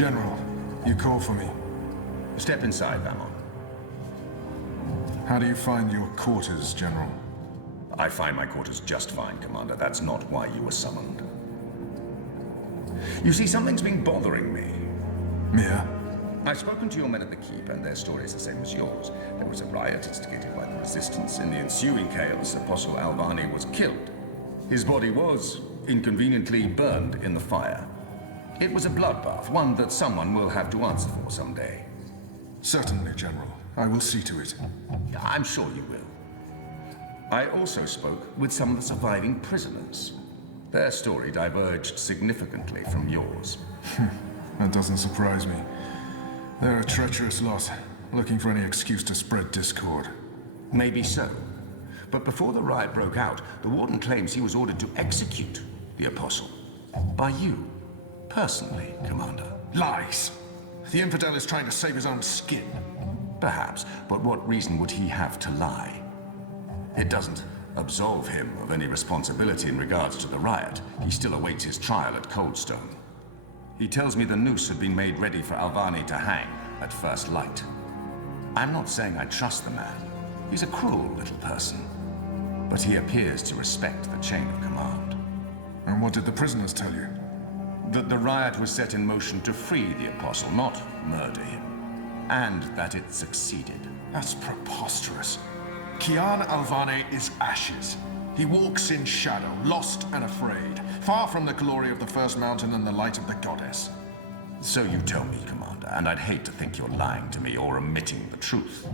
General, you call for me. Step inside, Vamon. How do you find your quarters, General? I find my quarters just fine, Commander. That's not why you were summoned. You see, something's been bothering me. Yeah? I've spoken to your men at the Keep, and their story is the same as yours. There was a riot instigated by the Resistance. In the ensuing chaos, Apostle Alvani was killed. His body was, inconveniently, burned in the fire. It was a bloodbath, one that someone will have to answer for someday. Certainly, General. I will see to it. I'm sure you will. I also spoke with some of the surviving prisoners. Their story diverged significantly from yours. That doesn't surprise me. They're a treacherous lot, looking for any excuse to spread discord. Maybe so. But before the riot broke out, the Warden claims he was ordered to execute the Apostle. By you. Personally, Commander. Lies! The infidel is trying to save his own skin. Perhaps, but what reason would he have to lie? It doesn't absolve him of any responsibility in regards to the riot. He still awaits his trial at Coldstone. He tells me the noose had been made ready for Alvani to hang at first light. I'm not saying I trust the man. He's a cruel little person. But he appears to respect the chain of command. And what did the prisoners tell you? That the riot was set in motion to free the Apostle, not murder him. And that it succeeded. That's preposterous. Kian Alvane is ashes. He walks in shadow, lost and afraid, far from the glory of the First Mountain and the light of the Goddess. So you tell me, Commander, and I'd hate to think you're lying to me or omitting the truth.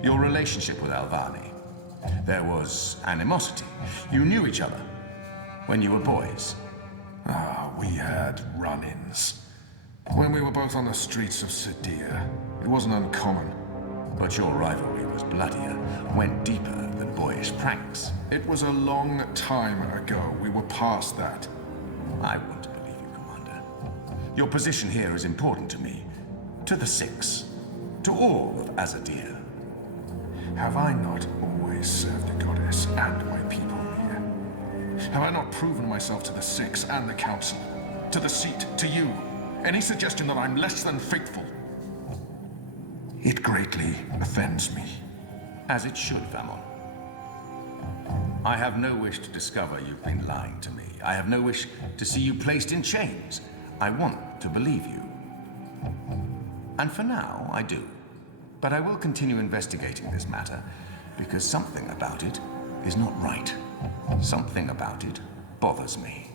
Your relationship with Alvani. There was animosity. You knew each other when you were boys. We had run-ins. When we were both on the streets of Sadir, it wasn't uncommon. But your rivalry was bloodier, went deeper than boyish pranks. It was a long time ago. We were past that. I want to believe you, Commander. Your position here is important to me, to the Six, to all of Azadir. Have I not always served the Goddess and my people here? Have I not proven myself to the Six and the Council? To the seat, to you? Any suggestion that I'm less than faithful? It greatly offends me. As it should, Vamon. I have no wish to discover you've been lying to me. I have no wish to see you placed in chains. I want to believe you. And for now, I do. But I will continue investigating this matter, because something about it is not right. Something about it bothers me.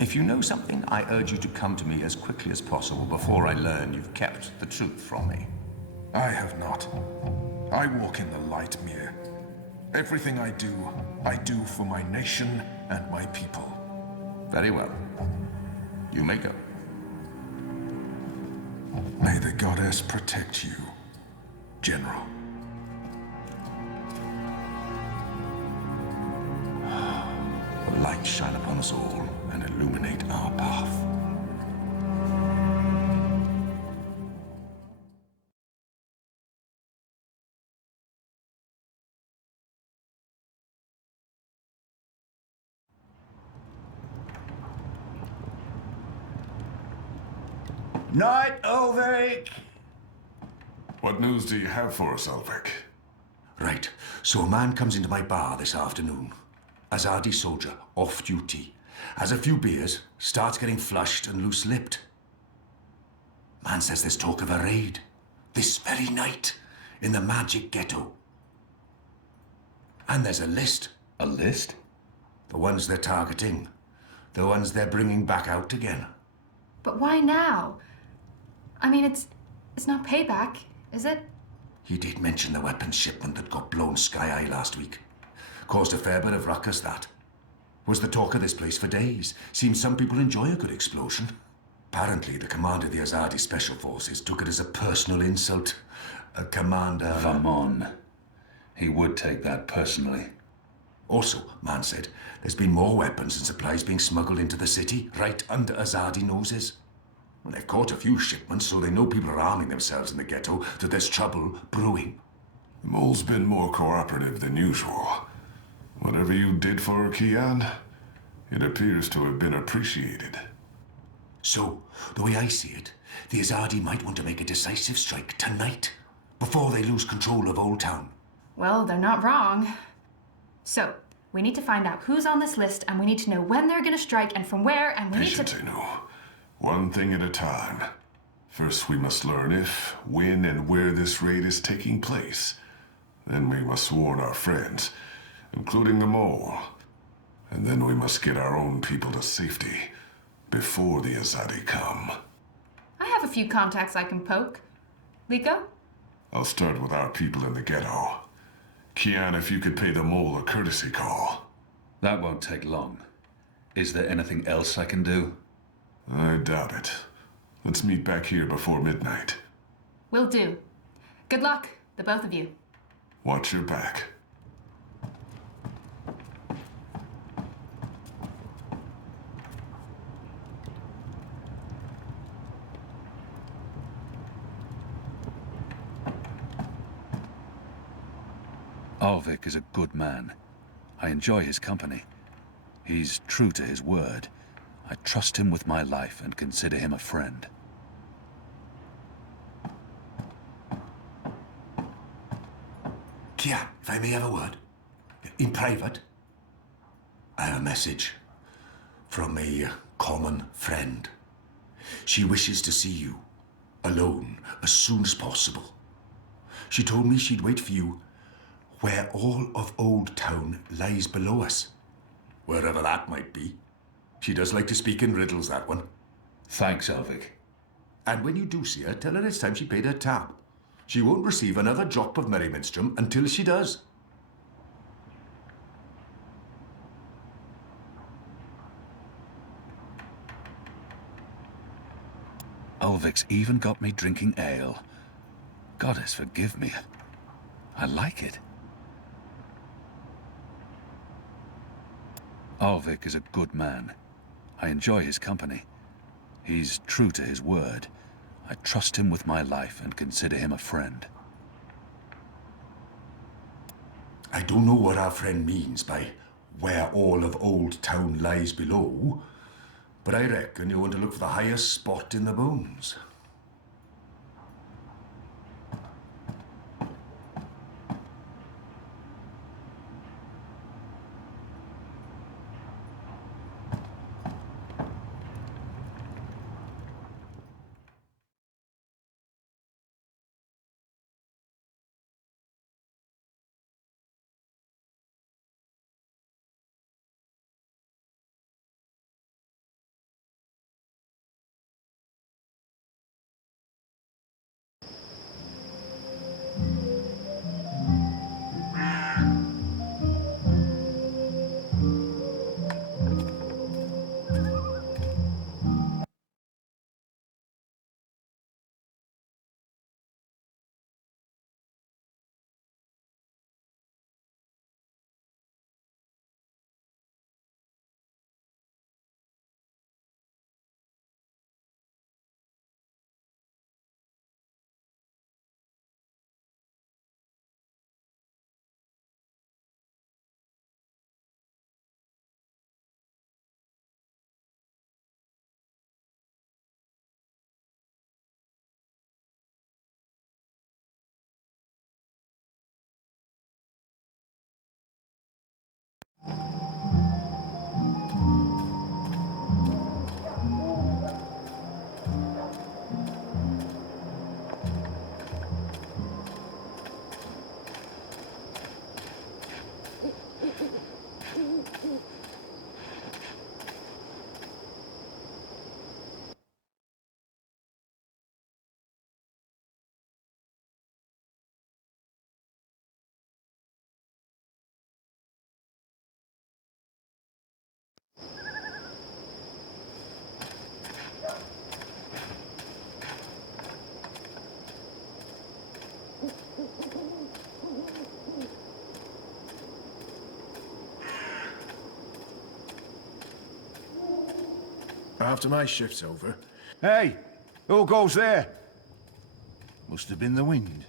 If you know something, I urge you to come to me as quickly as possible before I learn you've kept the truth from me. I have not. I walk in the light, Mir. Everything I do for my nation and my people. Very well. You may go. May the Goddess protect you, General. The light shine upon us all and illuminate our path. Night, Ulrich! What news do you have for us, Ulrich? Right, so a man comes into my bar this afternoon. Azadi soldier, off duty. Has a few beers, starts getting flushed and loose-lipped. Man says there's talk of a raid. This very night, in the magic ghetto. And there's a list. A list? The ones they're targeting. The ones they're bringing back out again. But why now? I mean, it's not payback, is it? He did mention the weapons shipment that got blown sky-high last week. Caused a fair bit of ruckus, that. Was the talk of this place for days. Seems some people enjoy a good explosion. Apparently, the commander of the Azadi Special Forces took it as a personal insult. A commander... Vamon. He would take that personally. Also, man said, there's been more weapons and supplies being smuggled into the city, right under Azadi noses. Well, they've caught a few shipments, so they know people are arming themselves in the ghetto, that there's trouble brewing. The mole's been more cooperative than usual. Whatever you did for Kian, It appears to have been appreciated. So, the way I see it, the Azadi might want to make a decisive strike tonight, before they lose control of Old Town. Well, they're not wrong. So, we need to find out who's on this list, and we need to know when they're gonna strike and from where, and we need to... Patience, Inu. One thing at a time. First, we must learn if, when, and where this raid is taking place. Then we must warn our friends, including the mole. And then we must get our own people to safety before the Azadi come. I have a few contacts I can poke. Liko? I'll start with our people in the ghetto. Kian, if you could pay the mole a courtesy call. That won't take long. Is there anything else I can do? I doubt it. Let's meet back here before midnight. Will do. Good luck, the both of you. Watch your back. Alvik is a good man. I enjoy his company. He's true to his word. I trust him with my life and consider him a friend. Kia, if I may have a word. In private. I have a message from a common friend. She wishes to see you, alone, as soon as possible. She told me she'd wait for you where all of Old Town lies below us. Wherever that might be. She does like to speak in riddles, that one. Thanks, Alvik. And when you do see her, tell her it's time she paid her tab. She won't receive another drop of Merryminstrom until she does. Alvik's even got me drinking ale. Goddess, forgive me. I like it. Alvik is a good man. I enjoy his company. He's true to his word. I trust him with my life and consider him a friend. I don't know what our friend means by where all of Old Town lies below, but I reckon you want to look for the highest spot in the bones. After my shift's over, Hey, who goes there? Must have been the wind.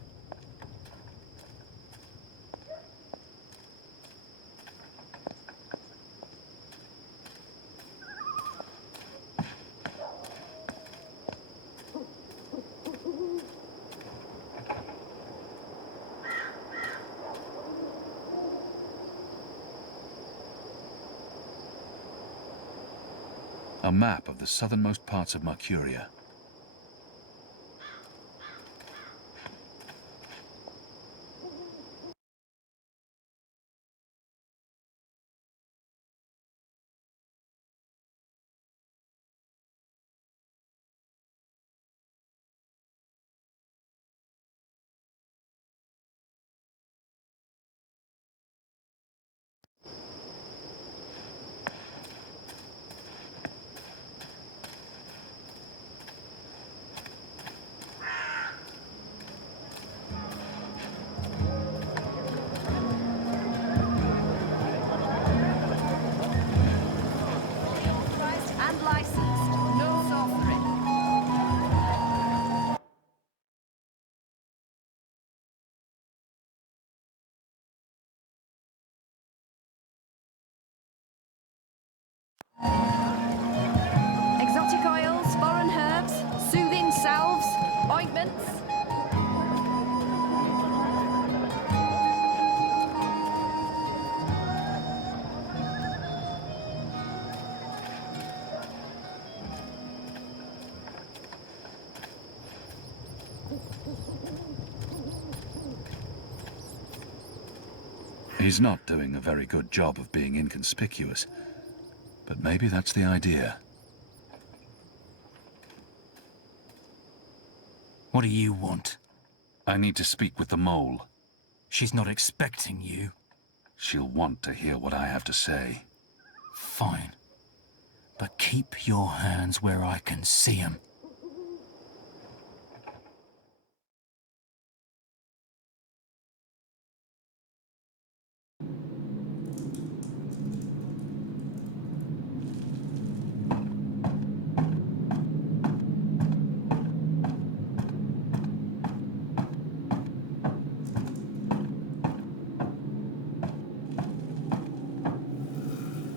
A map of the southernmost parts of Mercuria. And licensed. No sorcery. Exotic oils, foreign herbs, soothing salves, ointments. He's not doing a very good job of being inconspicuous, but maybe that's the idea. What do you want? I need to speak with the mole. She's not expecting you. She'll want to hear what I have to say. Fine. But keep your hands where I can see 'em.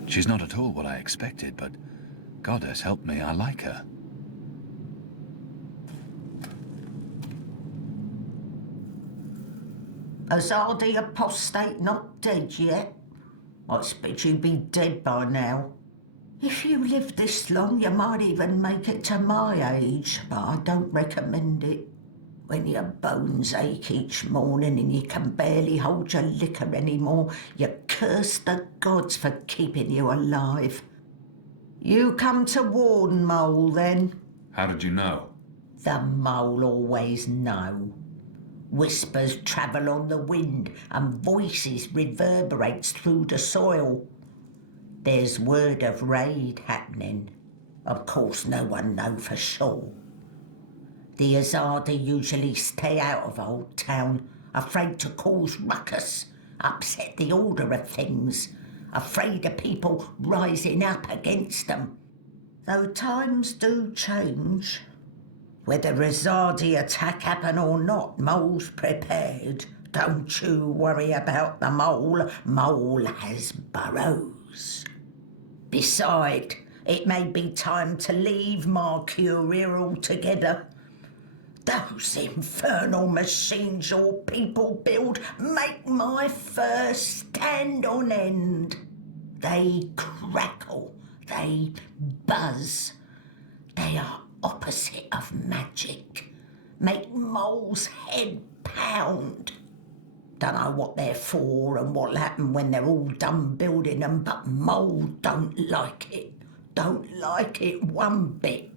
She's not at all what I expected, but goddess help me, I like her. Has Hardy Apostate not dead yet? I expect you'd be dead by now. If you live this long, you might even make it to my age, but I don't recommend it. When your bones ache each morning and you can barely hold your liquor anymore, you curse the gods for keeping you alive. You come to warn, Mole, then? How did you know? The Mole always know. Whispers travel on the wind and voices reverberates through the soil. There's word of raid happening. Of course, no one know for sure. The Azadi usually stay out of Old Town, afraid to cause ruckus, upset the order of things, afraid of people rising up against them. Though times do change. Whether Azadi attack happen or not, Mole's prepared. Don't you worry about the Mole. Mole has burrows. Besides, it may be time to leave Mercuria altogether. Those infernal machines your people build make my fur stand on end. They crackle, they buzz. They are opposite of magic. Make Mole's head pound. Don't know what they're for and what'll happen when they're all done building them, but Mole don't like it. Don't like it one bit.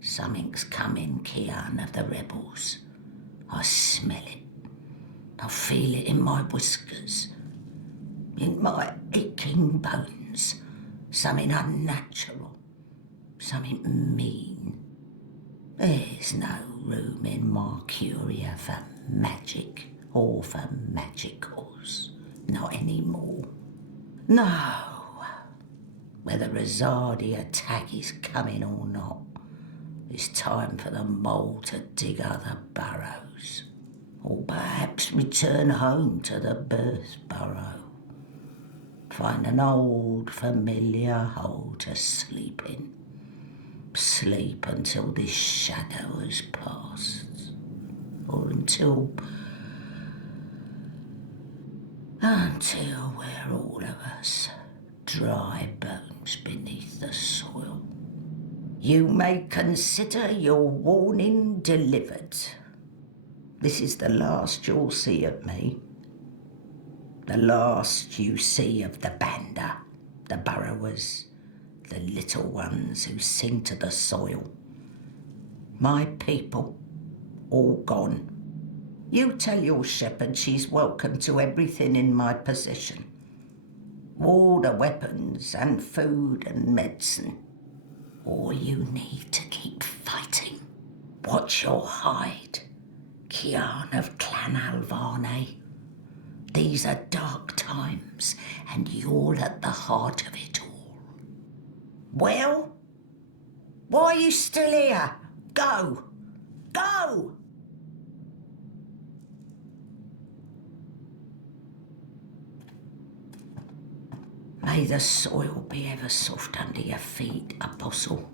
Something's coming, Kian of the rebels. I smell it. I feel it in my whiskers. In my aching bones. Something unnatural. Something mean. There's no room in Mercuria for magic or for magicals. Not anymore. No. Whether Azadi attack is coming or not, it's time for the Mole to dig other burrows. Or perhaps return home to the birth burrow. Find an old, familiar hole to sleep in. Sleep until this shadow has passed. Or until we're all of us dry bones beneath the soil. You may consider your warning delivered. This is the last you'll see of me. The last you see of the bander, the burrowers, the little ones who sing to the soil. My people, all gone. You tell your shepherd she's welcome to everything in my possession. All the weapons and food and medicine. All you need to keep fighting. Watch your hide, Kian of Clan Alvarne. These are dark times, and you're at the heart of it all. Well? Why are you still here? Go! Go! May the soil be ever soft under your feet, Apostle.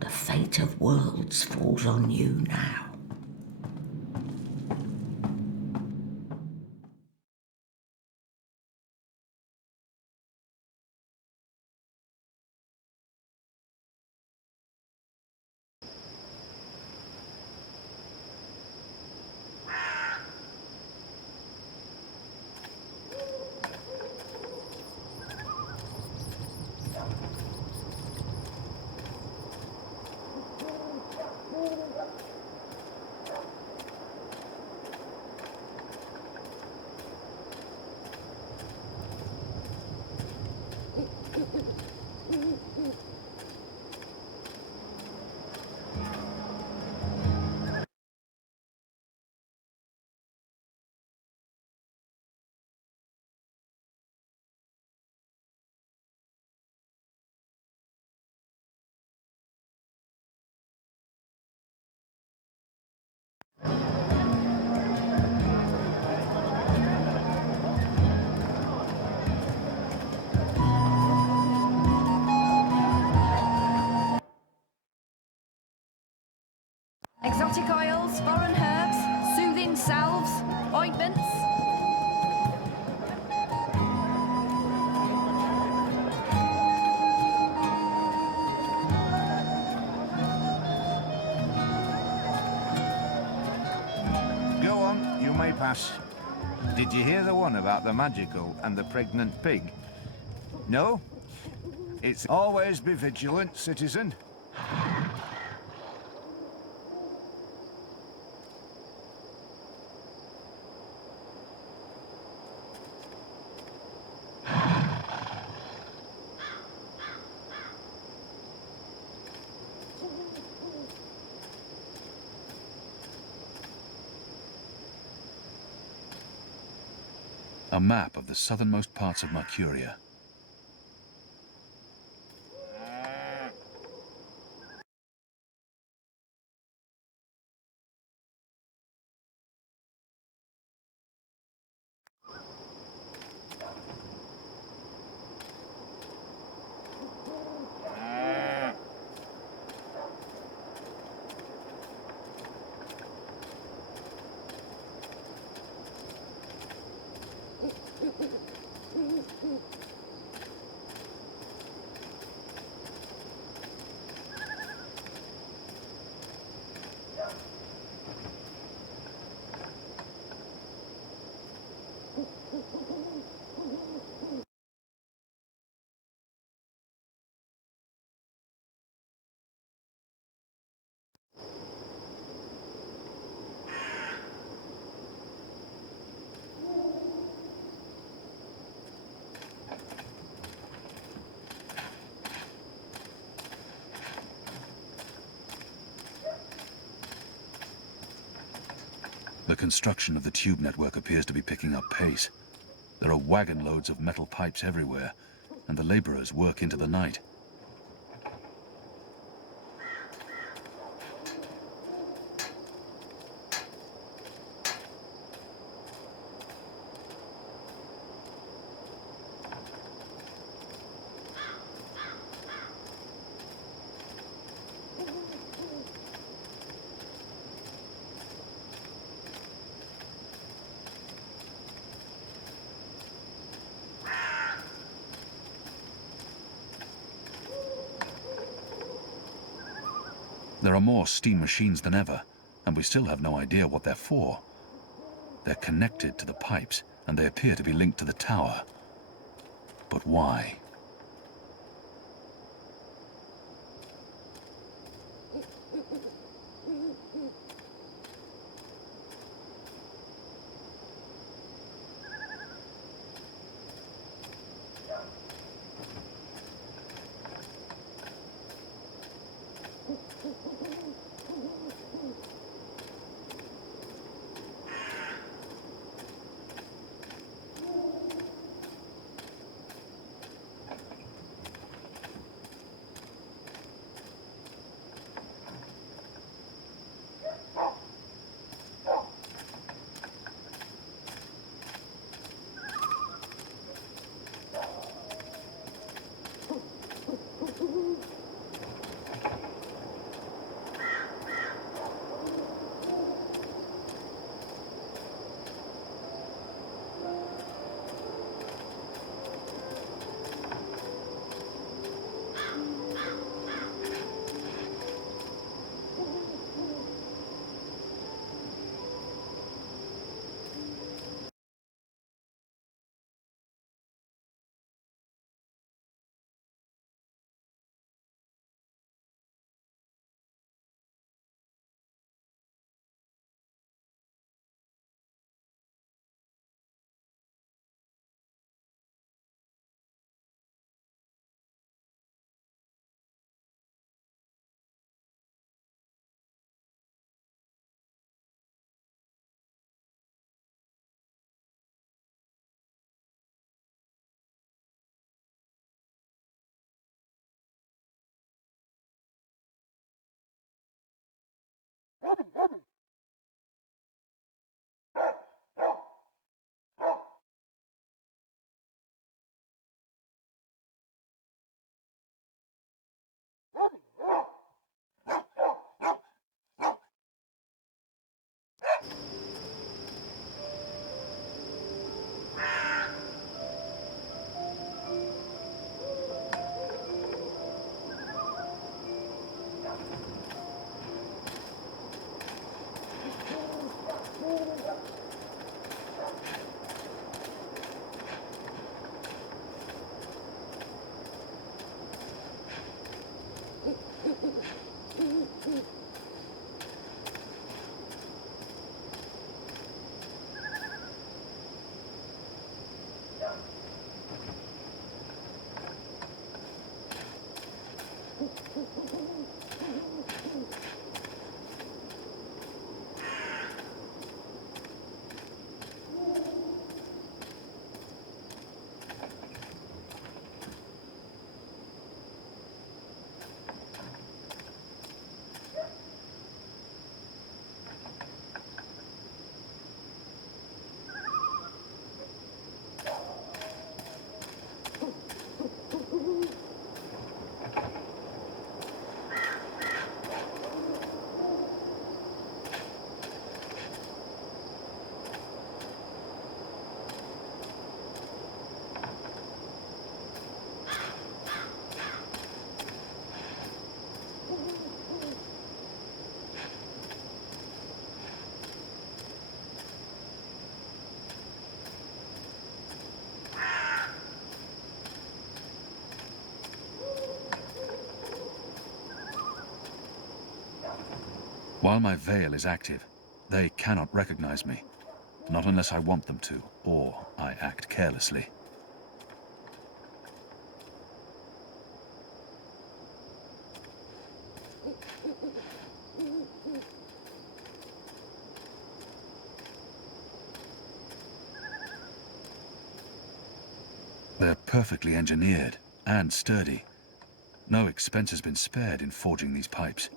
The fate of worlds falls on you now. Exotic oils, foreign herbs, soothing salves, ointments. Go on, you may pass. Did you hear the one about the magical and the pregnant pig? No? It's always be vigilant, citizen. A map of the southernmost parts of Mercuria. The construction of the tube network appears to be picking up pace. There are wagon loads of metal pipes everywhere, and the laborers work into the night. There are more steam machines than ever, and we still have no idea what they're for. They're connected to the pipes, and they appear to be linked to the tower. But why? While my veil is active, they cannot recognize me. Not unless I want them to, or I act carelessly. They're perfectly engineered and sturdy. No expense has been spared in forging these pipes.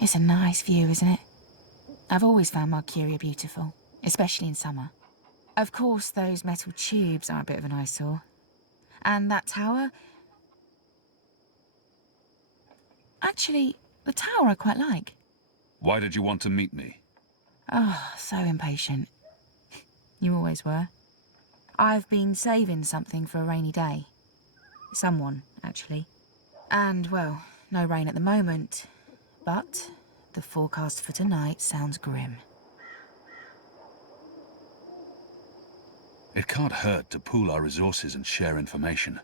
It's a nice view, isn't it? I've always found Marcuria beautiful, especially in summer. Of course, those metal tubes are a bit of an eyesore. And that tower... Actually, the tower I quite like. Why did you want to meet me? Oh, so impatient. You always were. I've been saving something for a rainy day. Someone, actually. And, well, no rain at the moment. But the forecast for tonight sounds grim. It can't hurt to pool our resources and share information.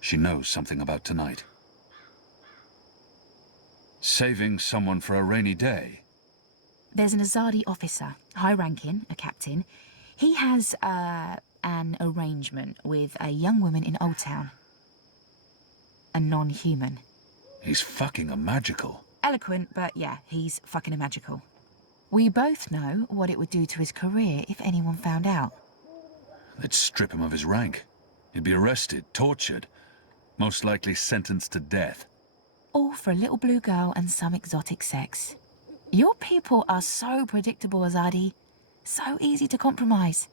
She knows something about tonight. Saving someone for a rainy day? There's an Azadi officer, high-ranking, a captain. He has, an arrangement with a young woman in Old Town. A non-human. He's fucking a magical. Eloquent, but yeah, he's fucking a magical. We both know what it would do to his career if anyone found out. They'd strip him of his rank. He'd be arrested, tortured, most likely sentenced to death. All for a little blue girl and some exotic sex. Your people are so predictable, Azadi. So easy to compromise.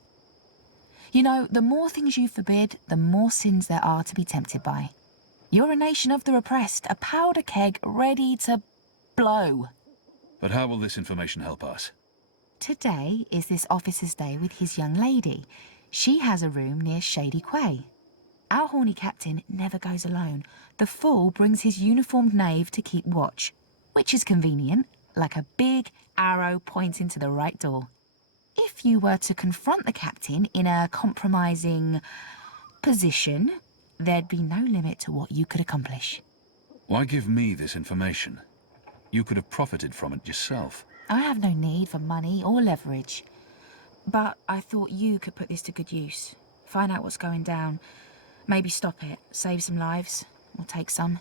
You know, the more things you forbid, the more sins there are to be tempted by. You're a nation of the repressed, a powder keg ready to blow. But how will this information help us? Today is this officer's day with his young lady. She has a room near Shady Quay. Our horny captain never goes alone. The fool brings his uniformed knave to keep watch, which is convenient, like a big arrow pointing to the right door. If you were to confront the captain in a compromising position, there'd be no limit to what you could accomplish. Why give me this information? You could have profited from it yourself. I have no need for money or leverage. But I thought you could put this to good use. Find out what's going down. Maybe stop it, save some lives, or take some.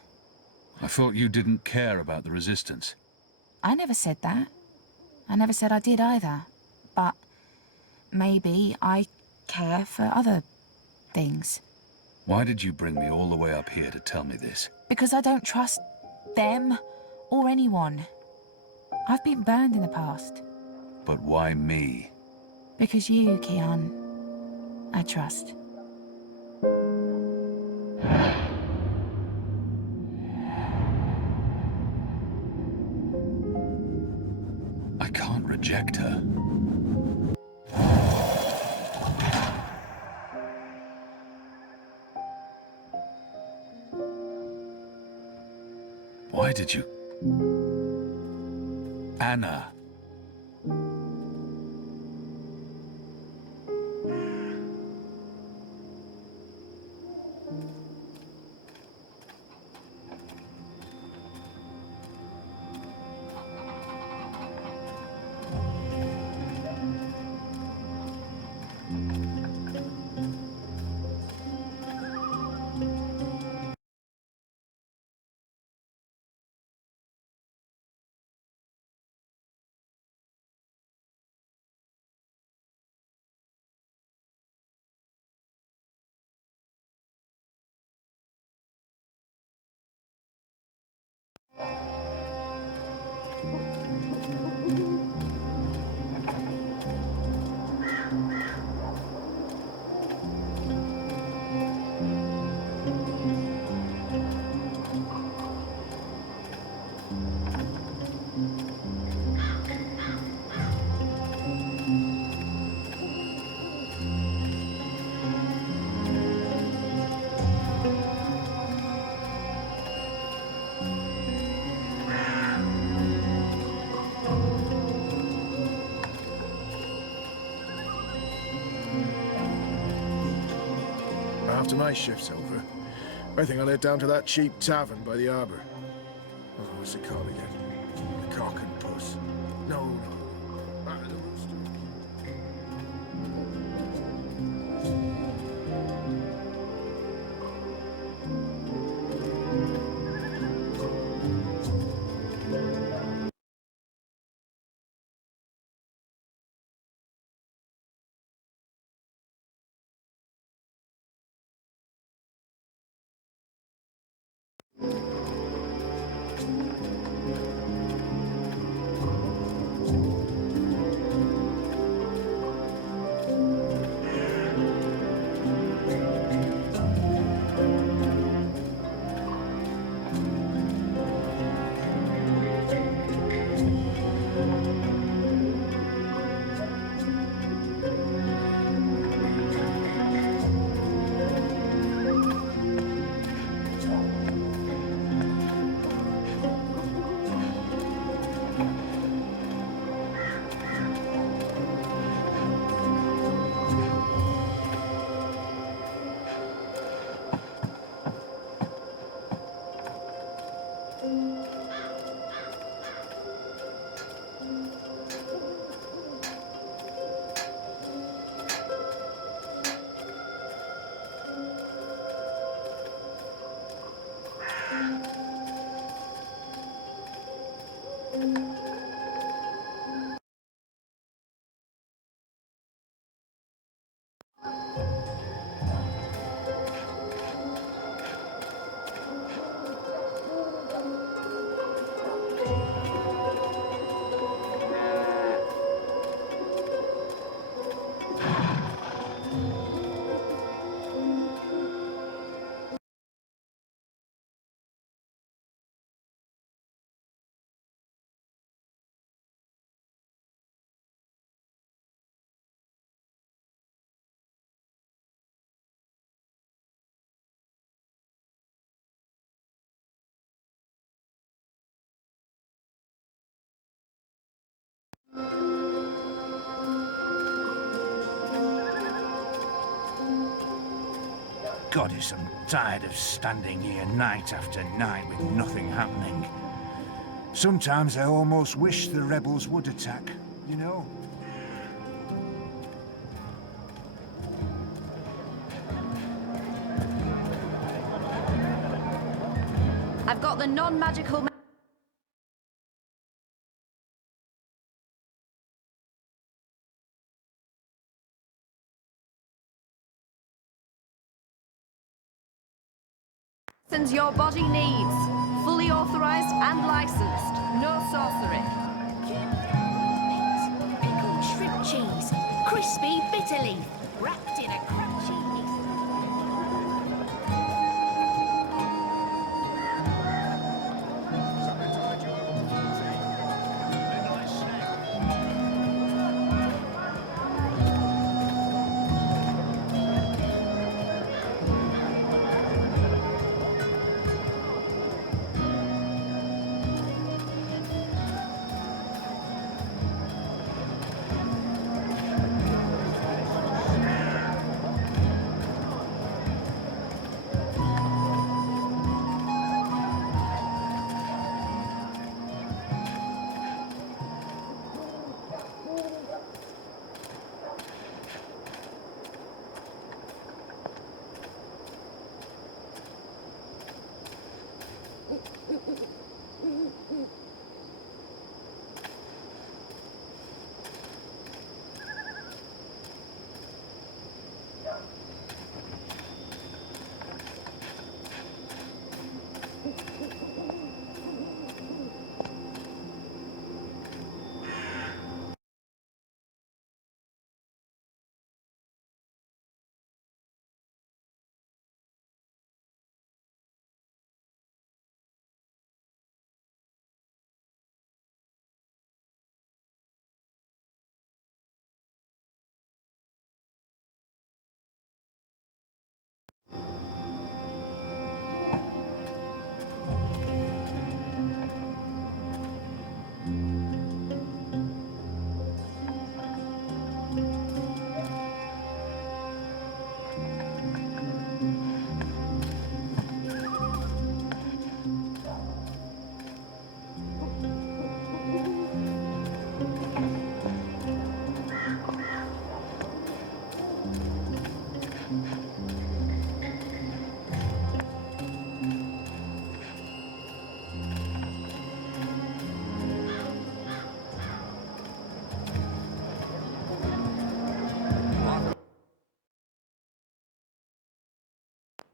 I thought you didn't care about the resistance. I never said that. I never said I did either. But maybe I care for other things. Why did you bring me all the way up here to tell me this? Because I don't trust them or anyone. I've been burned in the past. But why me? Because you, Kian, I trust. I can't reject her. Why did you... Anna. After my shift's over, I think I'll head down to that cheap tavern by the harbour. Oh, what's it called again? The Cock and Puss. No, no. The Rooster. Goddess, I'm tired of standing here night after night with nothing happening. Sometimes I almost wish the rebels would attack, you know? I've got the non-magical medicines your body needs. Fully authorized and licensed. No sorcery. Pickled shrimp cheese, crispy bitter leaf, wrapped in a crunchy leaf.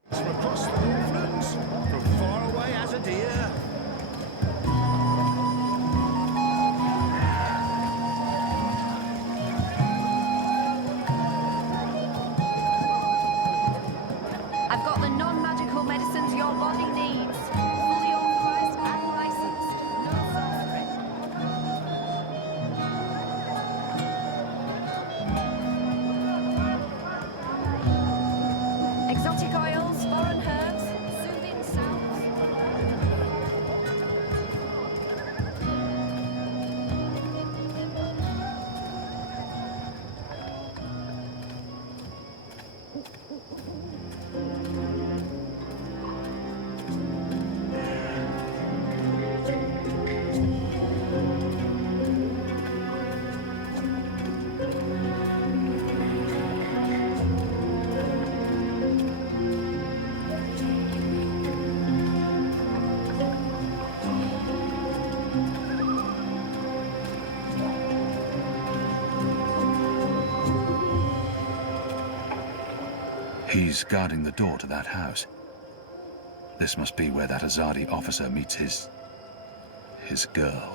Across the Northlands, from far away as a deer. I've got the non-magical medicines your body needs. Fully authorized and licensed. No sorcery. Exotic oils, foreign herbs, soothing salves. He's guarding the door to that house. This must be where that Azadi officer meets his girl.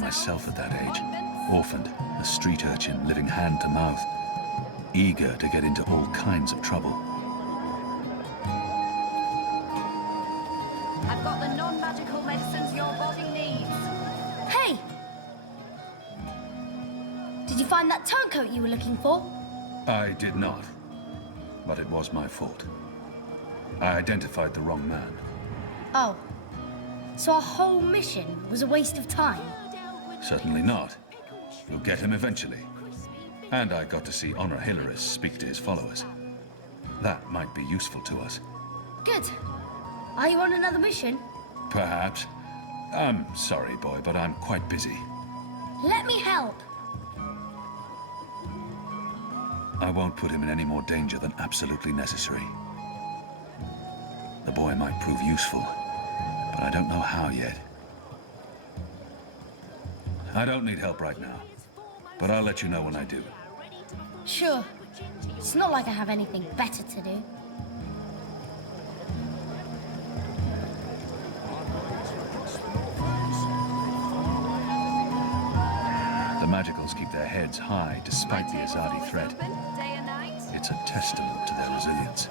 Myself at that age, orphaned, a street urchin living hand to mouth, eager to get into all kinds of trouble. I've got the non-magical medicines your body needs. Hey! Did you find that turncoat you were looking for? I did not, but it was my fault. I identified the wrong man. Oh. So our whole mission was a waste of time? Certainly not. We'll get him eventually. And I got to see Honor Hilaris speak to his followers. That might be useful to us. Good. Are you on another mission? Perhaps. I'm sorry, boy, but I'm quite busy. Let me help. I won't put him in any more danger than absolutely necessary. The boy might prove useful, but I don't know how yet. I don't need help right now, but I'll let you know when I do. Sure. It's not like I have anything better to do. The Magicals keep their heads high despite the Azadi threat. It's a testament to their resilience.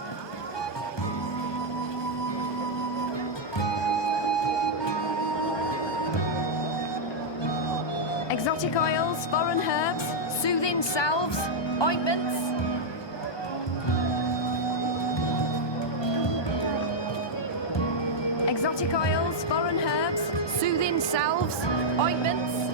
Exotic oils, foreign herbs, soothing salves, ointments. Exotic oils, foreign herbs, soothing salves, ointments.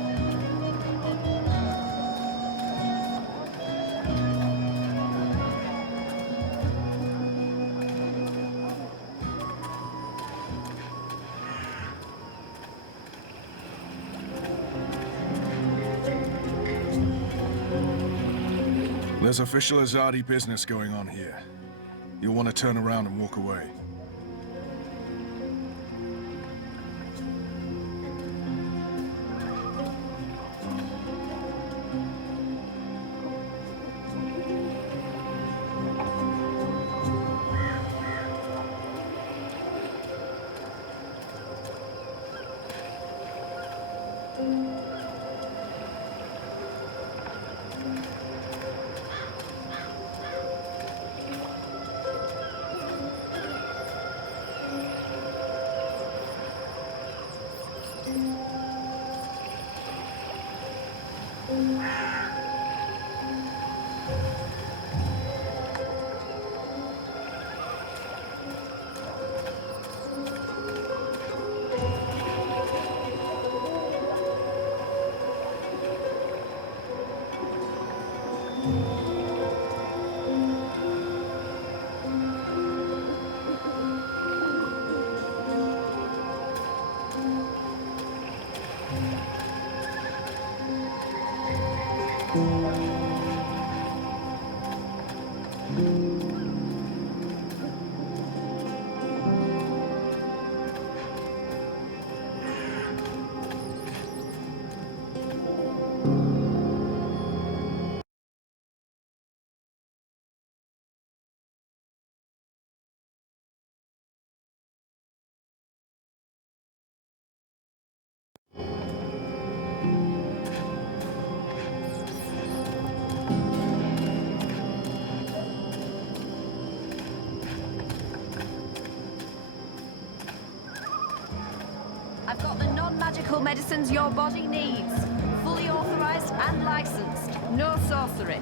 There's official Azadi business going on here. You'll want to turn around and walk away. non-magical medicines your body needs. Fully authorized and licensed. No sorcery.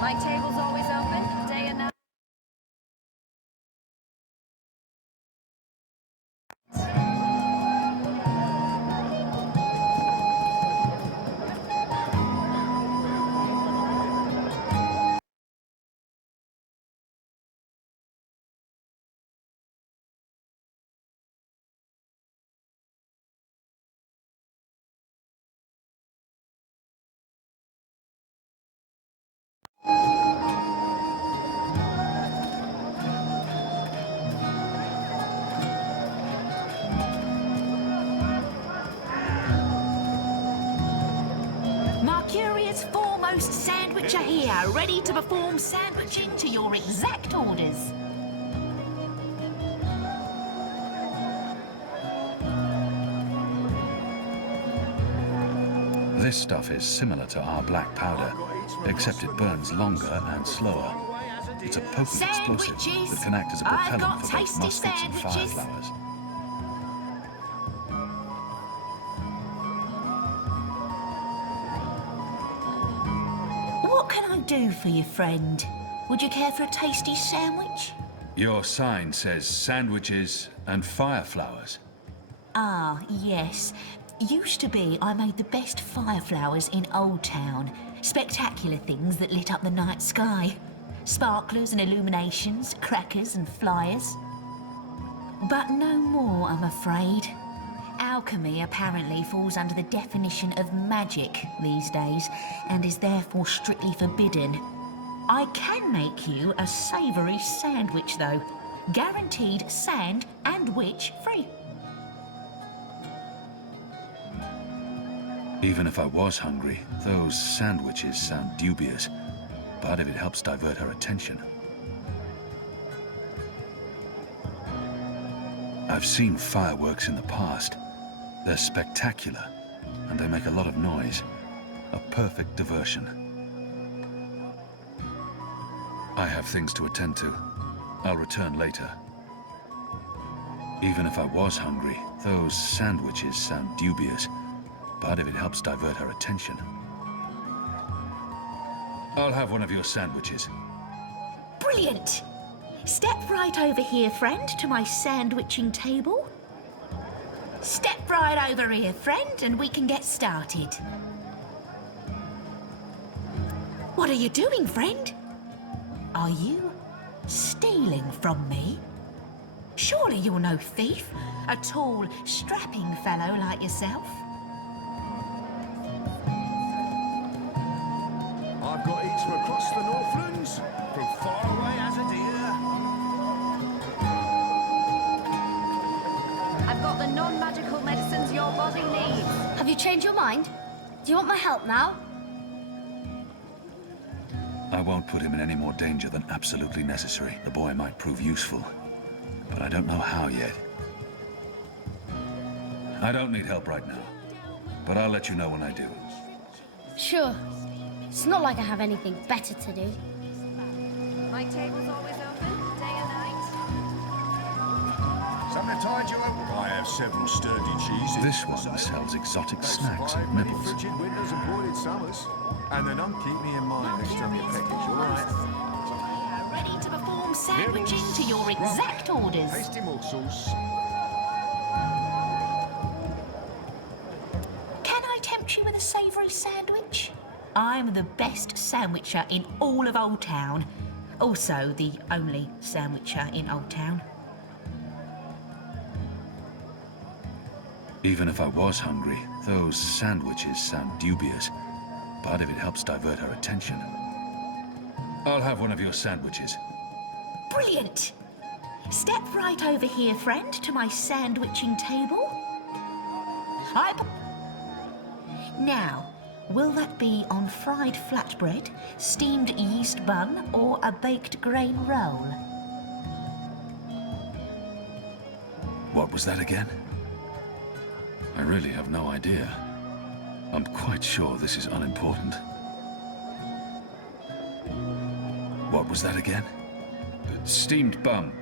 My table's always open, day and night. Mercurius foremost sandwicher here, ready to perform sandwiching to your exact orders. This stuff is similar to our black powder, except it burns longer and slower. It's a potent explosive that can act as a propellant for both muskets and fireflowers. What can I do for you, friend? Would you care for a tasty sandwich? Your sign says sandwiches and fireflowers. Ah, yes. Used to be I made the best fireflowers in Old Town. Spectacular things that lit up the night sky. Sparklers and illuminations, crackers and flyers. But no more, I'm afraid. Alchemy apparently falls under the definition of magic these days, and is therefore strictly forbidden. I can make you a savoury sandwich, though. Guaranteed sand and witch free. Even if I was hungry, those sandwiches sound dubious. But if it helps divert her attention. I've seen fireworks in the past. They're spectacular, and they make a lot of noise. A perfect diversion. I have things to attend to. I'll return later. Even if I was hungry, those sandwiches sound dubious. But if it helps divert her attention. I'll have one of your sandwiches. Brilliant! Step right over here, friend, to my sandwiching table. Step right over here, friend, and we can get started. What are you doing, friend? Are you stealing from me? Surely you're no thief, a tall, strapping fellow like yourself. I've got eats from across the Northlands, from far away as a deer. I've got the non-magical medicines your body needs. Have you changed your mind? Do you want my help now? I won't put him in any more danger than absolutely necessary. The boy might prove useful, but I don't know how yet. I don't need help right now, but I'll let you know when I do. Sure. It's not like I have anything better to do. My table's always open, day and night. Something to tide you up? I have several sturdy cheeses. This one sells exotic snacks and nibbles. Frigid winters and boiling summers. And then keep me in mind next time you package, all right? Ready to perform sandwiching to your exact orders. Tasty morsels. Can I tempt you with a savoury sandwich? I'm the best sandwicher in all of Old Town. Also, the only sandwicher in Old Town. Even if I was hungry, those sandwiches sound dubious. But if it helps divert her attention. I'll have one of your sandwiches. Brilliant! Step right over here, friend, to my sandwiching table. Now, will that be on fried flatbread, steamed yeast bun, or a baked grain roll? What was that again? I really have no idea. I'm quite sure this is unimportant. What was that again? Steamed bun.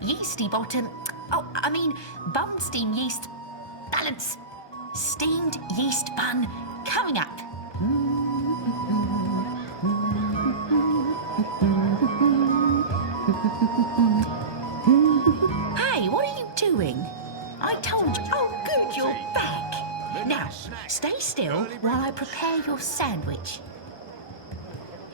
yeasty bottom. Oh, I mean, bun steam yeast. Balance. Steamed yeast bun coming up. Hey, what are you doing? I told you. Oh, good, you're back. Now, stay still while I prepare your sandwich.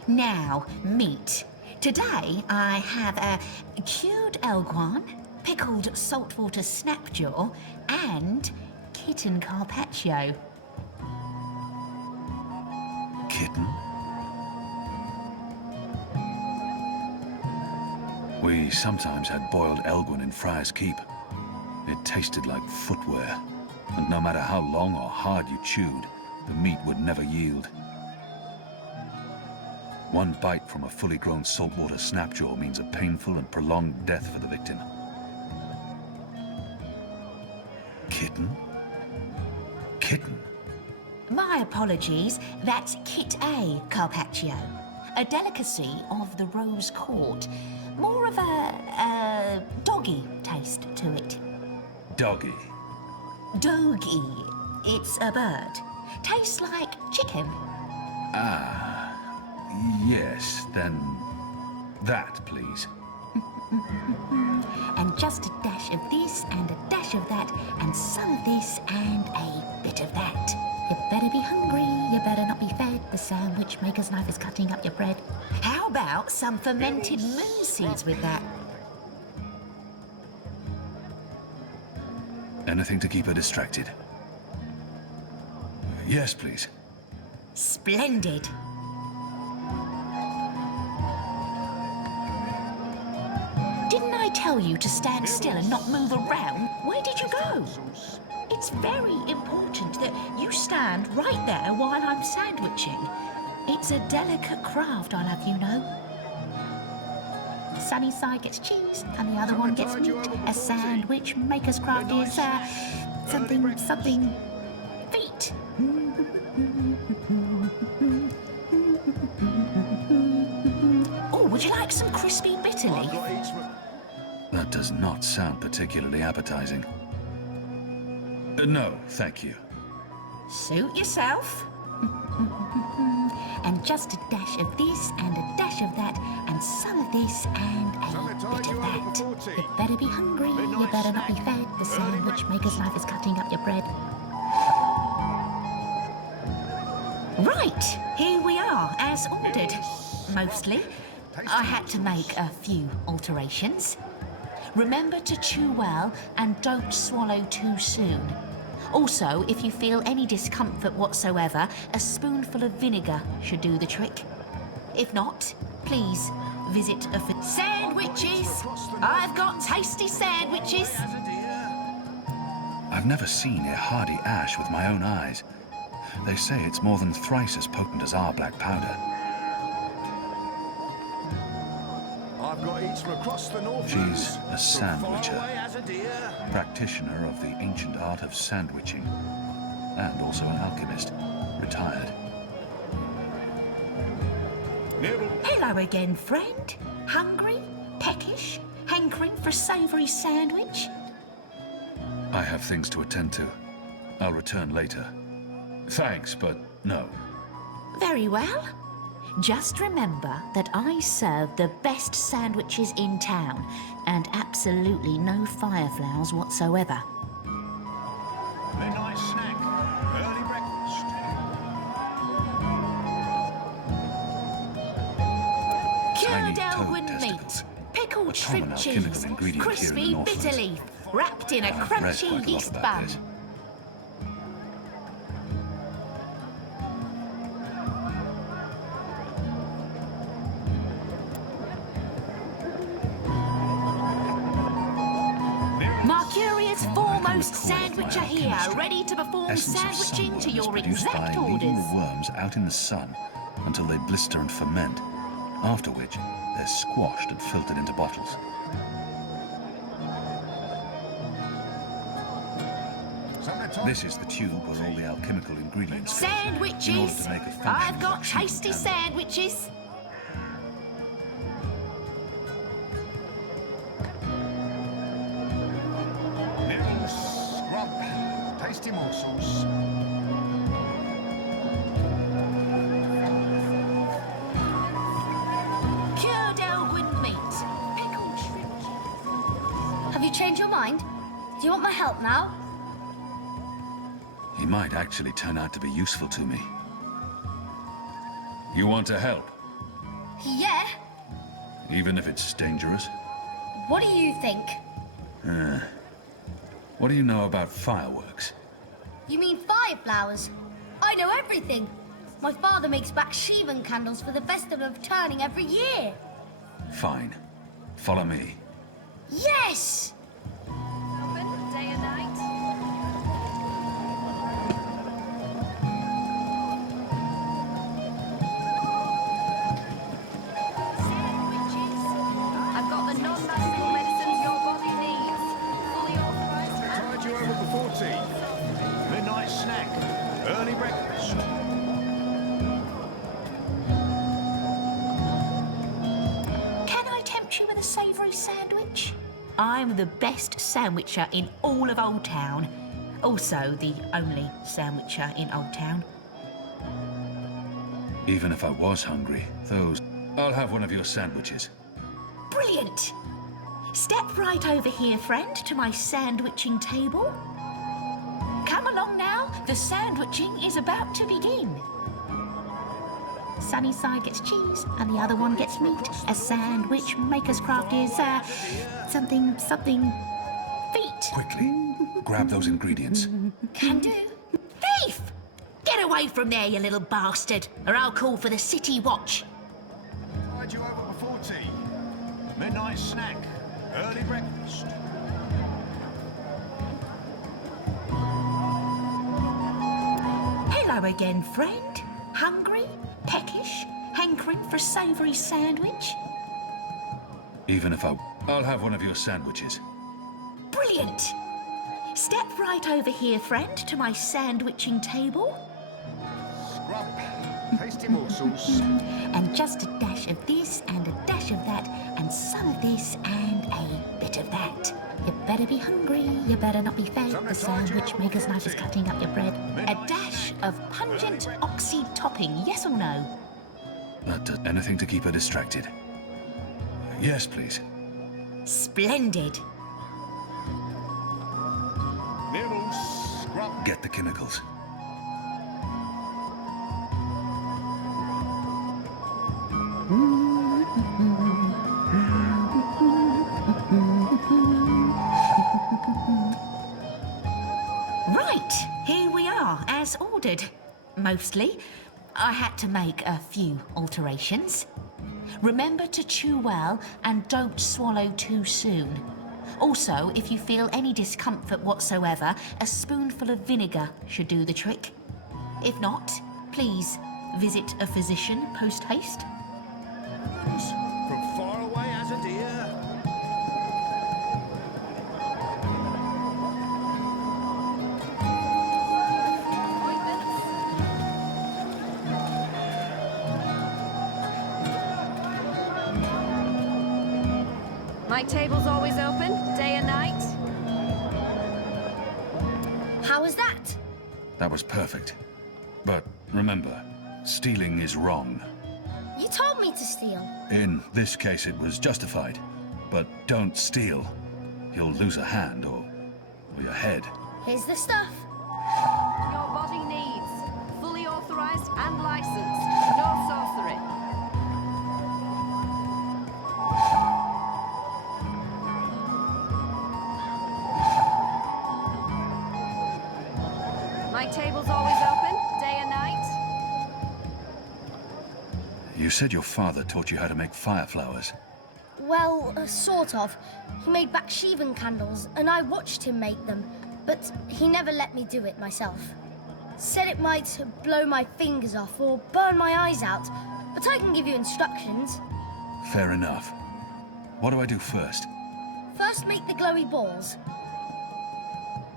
Now, meat. Today, I have a cured elguan, pickled saltwater snapjaw, and kitten carpaccio. Kitten? We sometimes had boiled elguan in Friar's Keep. It tasted like footwear, and no matter how long or hard you chewed, the meat would never yield. One bite from a fully grown saltwater snapjaw means a painful and prolonged death for the victim. Kitten? Kitten? My apologies, that's Kit A carpaccio, a delicacy of the Rose Court. More of a doggy taste to it. Doggy? Doggy. It's a bird. Tastes like chicken. Ah, yes, then that, please. And just a dash of this and a dash of that and some of this and a bit of that. You better be hungry, you better not be fed. The sandwich maker's knife is cutting up your bread. How about some fermented moon seeds with that? Anything to keep her distracted? Yes, please. Splendid. Didn't I tell you to stand still and not move around? Where did you go? It's very important that you stand right there while I'm sandwiching. It's a delicate craft, I'll have you know. The sunny side gets cheese and the other one gets meat. A sandwich maker's craft is, something feet. Oh, would you like some crispy bitter leaf? That does not sound particularly appetizing. No, thank you. Suit yourself. And just a dash of this and a dash of that and some of this and a bit of that. You better be hungry, you better not be fed. The sandwich maker's knife is cutting up your bread. Right, here we are, as ordered. Mostly. I had to make a few alterations. Remember to chew well and don't swallow too soon. Also, if you feel any discomfort whatsoever, a spoonful of vinegar should do the trick. If not, please visit a sandwiches! I've got tasty sandwiches! I've never seen a hardy ash with my own eyes. They say it's more than thrice as potent as our black powder. I've got eats from across the north. She's a sandwicher, practitioner of the ancient art of sandwiching, and also an alchemist, retired. Hello again, friend. Hungry? Peckish? Hankering for a savoury sandwich? I have things to attend to. I'll return later. Thanks, but no. Very well. Just remember that I serve the best sandwiches in town, and absolutely no fireflowers whatsoever. Midnight snack. Early breakfast. Cured Tiny toad elguin meat, testicles. pickled A shrimp common cheese, alchemical ingredient here in the crispy Northlands. bitter leaf, wrapped in a I've read quite crunchy a lot yeast about bun. this. Mercurius foremost sandwicher here, chemistry. ready to perform Essence of sandwiching to sunworms your produced exact by leaving orders. the worms out in the sun until they blister and ferment, after which they're squashed and filtered into bottles. This is the tube where all the alchemical ingredients go in order Sandwiches! to make a I've functioning got vaccine tasty tablet. sandwiches. mind? Do you want my help now? He might actually turn out to be useful to me. You want to help? Yeah. Even if it's dangerous? What do you think? What do you know about fireworks? You mean fireflowers? I know everything. My father makes Bakshivan candles for the Festival of Turning every year. Fine. Follow me. Yes! Open day and night. I've got the non-magical medicines your body needs. Fully authorized. Tide you over before tea. Midnight snack. Early breakfast. Can I tempt you with a savoury sandwich? I'm the best sandwicher in all of Old Town. Also the only sandwicher in Old Town. Even if I was hungry, I'll have one of your sandwiches. Brilliant! Step right over here, friend, to my sandwiching table. Come along now, the sandwiching is about to begin. Sunny side gets cheese and the other one gets meat. A sandwich maker's craft is, something feet. Quickly, grab those ingredients. Can do. Thief! Get away from there, you little bastard, or I'll call for the city watch. Tide you over before tea. Midnight snack. Early breakfast. Hello again, friend. Hungry? Peckish? Hankering for a savoury sandwich? Even if I'll have one of your sandwiches. Brilliant! Step right over here, friend, to my sandwiching table. Scrub. Tasty morsels. And just a dash of this and a dash of that and some of this and a bit of that. You better be hungry, you better not be fed. The sandwich maker's knife is cutting up your bread. A dash of pungent oxy topping, yes or no? Anything to keep her distracted. Yes, please. Splendid. Nibbles. Scrub. Get the chemicals. Right, here we are, as ordered. Mostly. I had to make a few alterations. Remember to chew well and don't swallow too soon. Also, if you feel any discomfort whatsoever, a spoonful of vinegar should do the trick. If not, please visit a physician post-haste. From far away as a deer. My table's always open, day and night. How was that? That was perfect. But remember, stealing is wrong. You told me to steal. In this case, it was justified. But don't steal. You'll lose a hand or your head. Here's the stuff. Your body needs. Fully authorized and licensed. No sorcery. My table's always open, day and night. You said your father taught you how to make fireflowers. Well, sort of. He made Bakshivan candles, and I watched him make them, but he never let me do it myself. Said it might blow my fingers off or burn my eyes out, but I can give you instructions. Fair enough. What do I do first? First, make the glowy balls.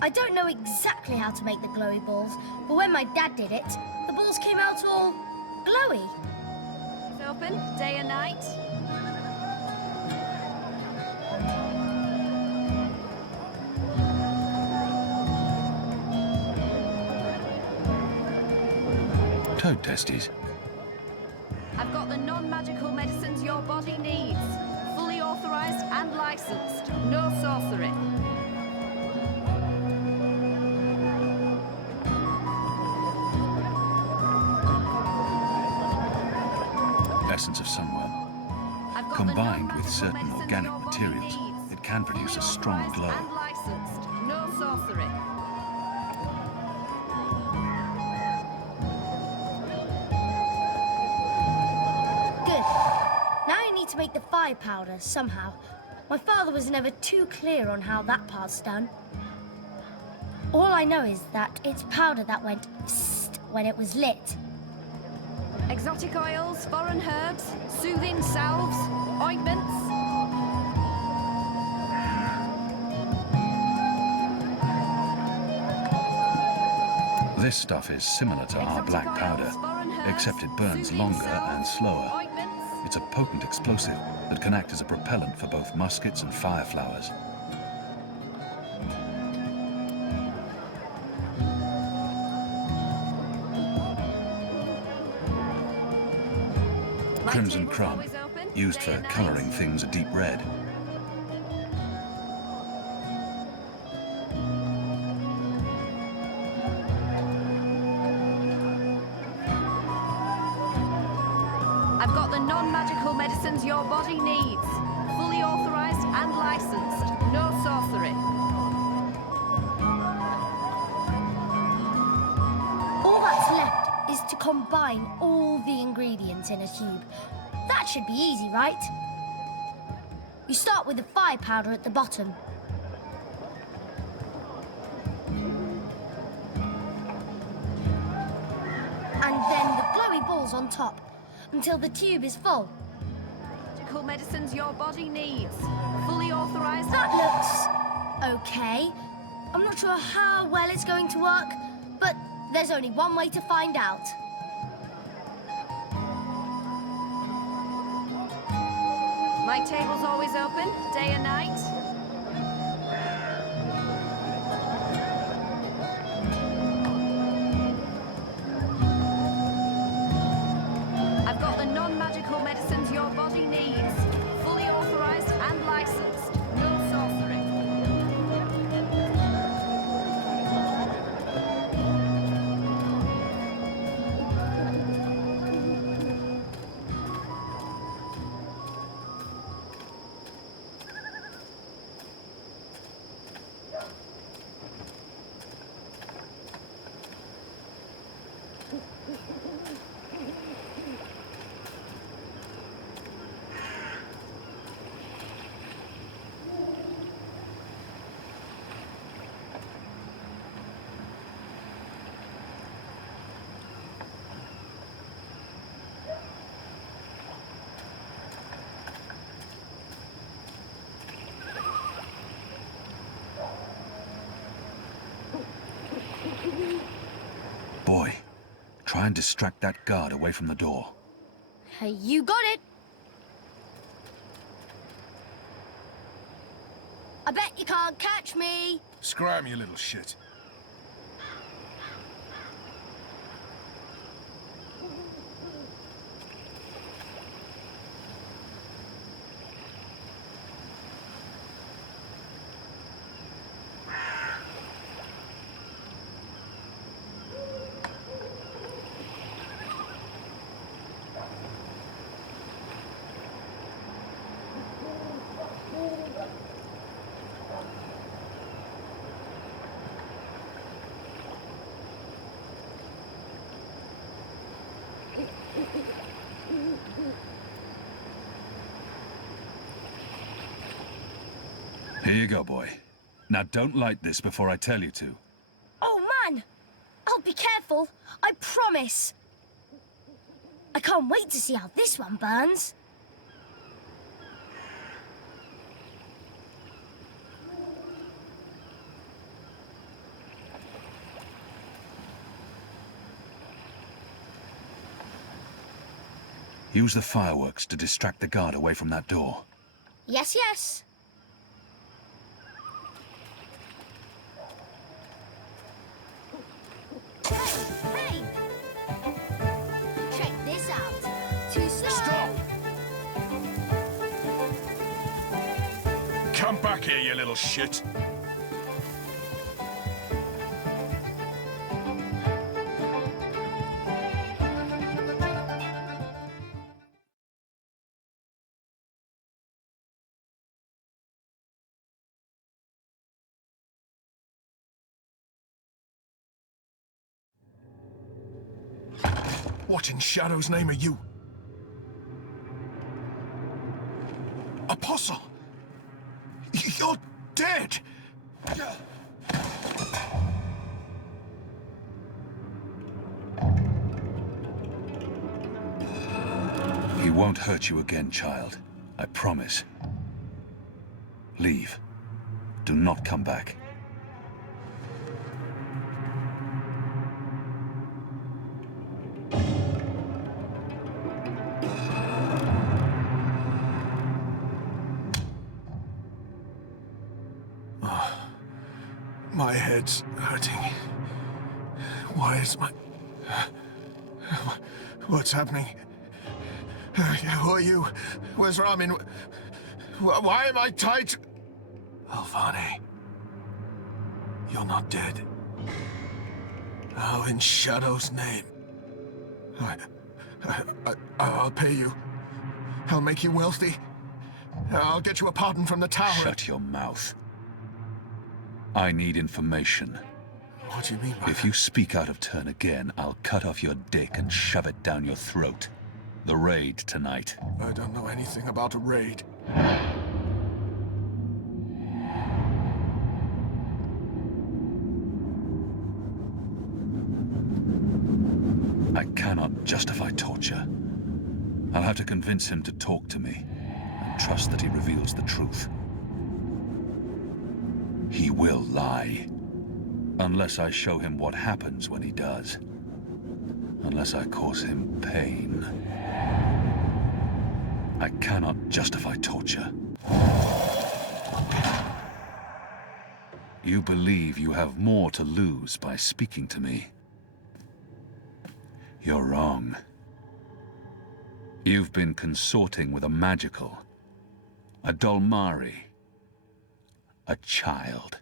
I don't know exactly how to make the glowy balls, but when my dad did it, the balls came out all glowy. It's open, day and night. Toad testes. I've got the non-magical medicines your body needs. Fully authorized and licensed. No sorcery. essence of somewhere. I've got Combined the with certain non-magical organic medicines your body materials, needs. it can produce a strong glow. And licensed. No sorcery. Good. Now I need to make the fire powder somehow. My father was never too clear on how that part's done. All I know is that it's powder that went psst when it was lit. Exotic oils, foreign herbs, soothing salves, ointments. This stuff is similar to our black powder, except it burns longer and slower. It's a potent explosive that can act as a propellant for both muskets and fire flowers. Crimson crumb, used for colouring things a deep red. I've got the non-magical medicines your body needs. Fully authorized and licensed. No sorcery. All that's left is to combine all the ingredients in a tube. That should be easy, right? You start with the fire powder at the bottom. And then the glowy balls on top until the tube is full. Magical medicines your body needs. Fully authorized. That looks okay. I'm not sure how well it's going to work, but there's only one way to find out. My table's always open, day and night. I've got the non-magical medicines your body needs. Fully authorized and licensed. No sorcery. Boy, try and distract that guard away from the door. Hey, you got it. I bet you can't catch me. Scram, you little shit. Here you go, boy. Now don't light this before I tell you to. Oh, man! I'll be careful, I promise. I can't wait to see how this one burns. Use the fireworks to distract the guard away from that door. Yes, yes. Hey! Check this out. Too slow. Stop! Come back here, you little shit. What in Shadow's name are you? Apostle! You're dead! He won't hurt you again, child. I promise. Leave. Do not come back. My head's hurting. Why is my... What's happening? Who are you? Where's Ramin? Why am I tied to... Alvane. You're not dead. How in Shadow's name? I'll pay you. I'll make you wealthy. I'll get you a pardon from the tower. Shut your mouth. I need information. What do you mean by If you speak out of turn again, I'll cut off your dick and shove it down your throat. The raid tonight. I don't know anything about a raid. I cannot justify torture. I'll have to convince him to talk to me and trust that he reveals the truth. He will lie. Unless I show him what happens when he does. Unless I cause him pain. I cannot justify torture. You believe you have more to lose by speaking to me. You're wrong. You've been consorting with a magical, a Dolmari, a child.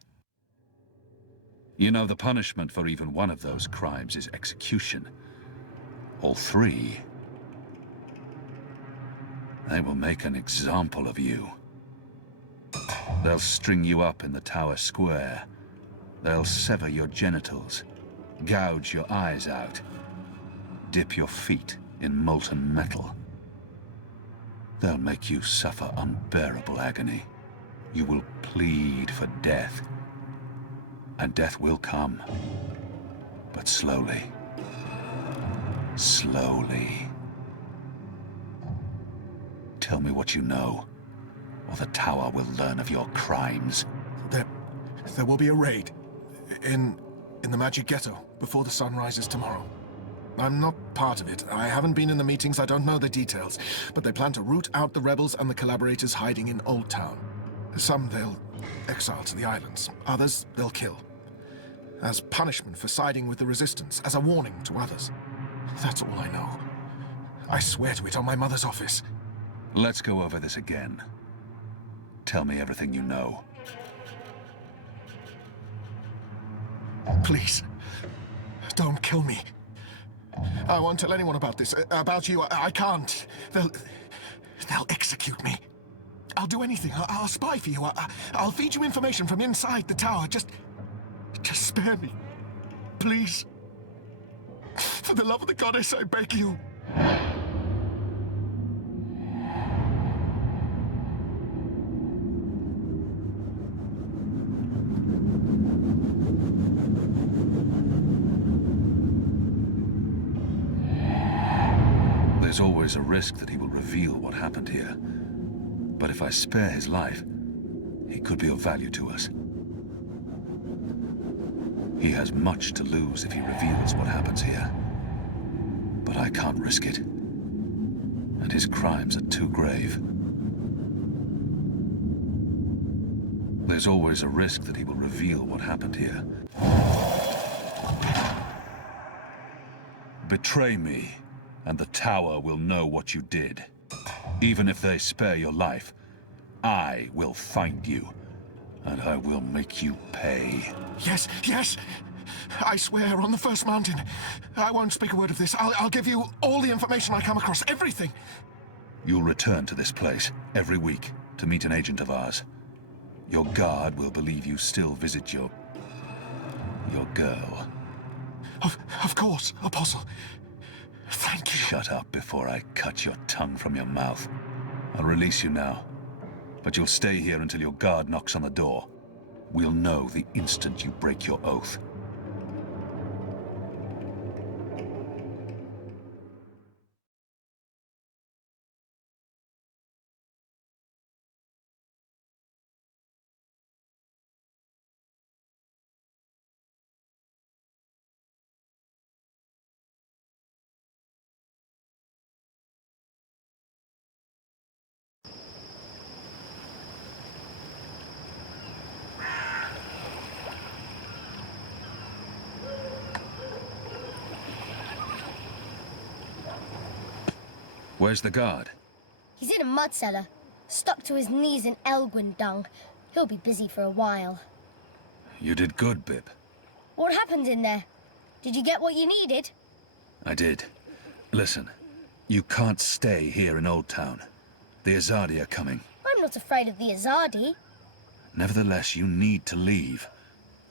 You know, the punishment for even one of those crimes is execution. All three. They will make an example of you. They'll string you up in the tower square. They'll sever your genitals, gouge your eyes out, dip your feet in molten metal. They'll make you suffer unbearable agony. You will plead for death. And death will come. But slowly. Slowly. Tell me what you know, or the tower will learn of your crimes. There will be a raid. In the Magic Ghetto, before the sun rises tomorrow. I'm not part of it. I haven't been in the meetings, I don't know the details. But they plan to root out the rebels and the collaborators hiding in Old Town. Some they'll exile to the islands. Others they'll kill. As punishment for siding with the resistance, as a warning to others. That's all I know. I swear to it on my mother's office. Let's go over this again. Tell me everything you know. Please, don't kill me. I won't tell anyone about this. About you, I can't. They'll execute me. I'll do anything. I'll spy for you. I'll feed you information from inside the tower. Just spare me. Please. For the love of the goddess, I beg you. There's always a risk that he will reveal what happened here. But if I spare his life, he could be of value to us. He has much to lose if he reveals what happens here. But I can't risk it. And his crimes are too grave. There's always a risk that he will reveal what happened here. Betray me, and the tower will know what you did. Even if they spare your life, I will find you, and I will make you pay. Yes, yes! I swear on the first mountain. I won't speak a word of this. I'll give you all the information I come across, everything. You'll return to this place every week to meet an agent of ours. Your guard will believe you still visit your girl. Of course, Apostle. Thank you. Shut up before I cut your tongue from your mouth. I'll release you now, but you'll stay here until your guard knocks on the door. We'll know the instant you break your oath. Where's the guard? He's in a mud cellar, stuck to his knees in Elgwyn dung. He'll be busy for a while. You did good, Bib. What happened in there? Did you get what you needed? I did. Listen, you can't stay here in Old Town. The Azadi are coming. I'm not afraid of the Azadi. Nevertheless, you need to leave.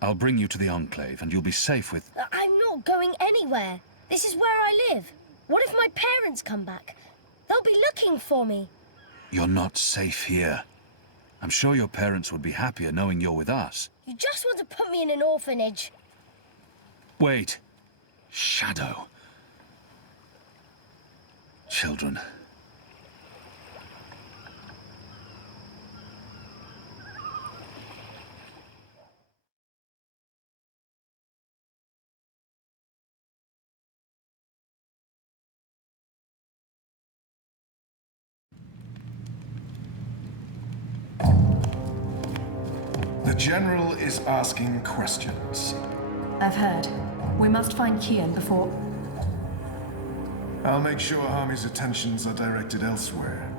I'll bring you to the Enclave, and you'll be safe with... I'm not going anywhere. This is where I live. What if my parents come back? They'll be looking for me. You're not safe here. I'm sure your parents would be happier knowing you're with us. You just want to put me in an orphanage. Wait. Shadow. Children. The General is asking questions. I've heard. We must find Kian before... I'll make sure Harmy's attentions are directed elsewhere.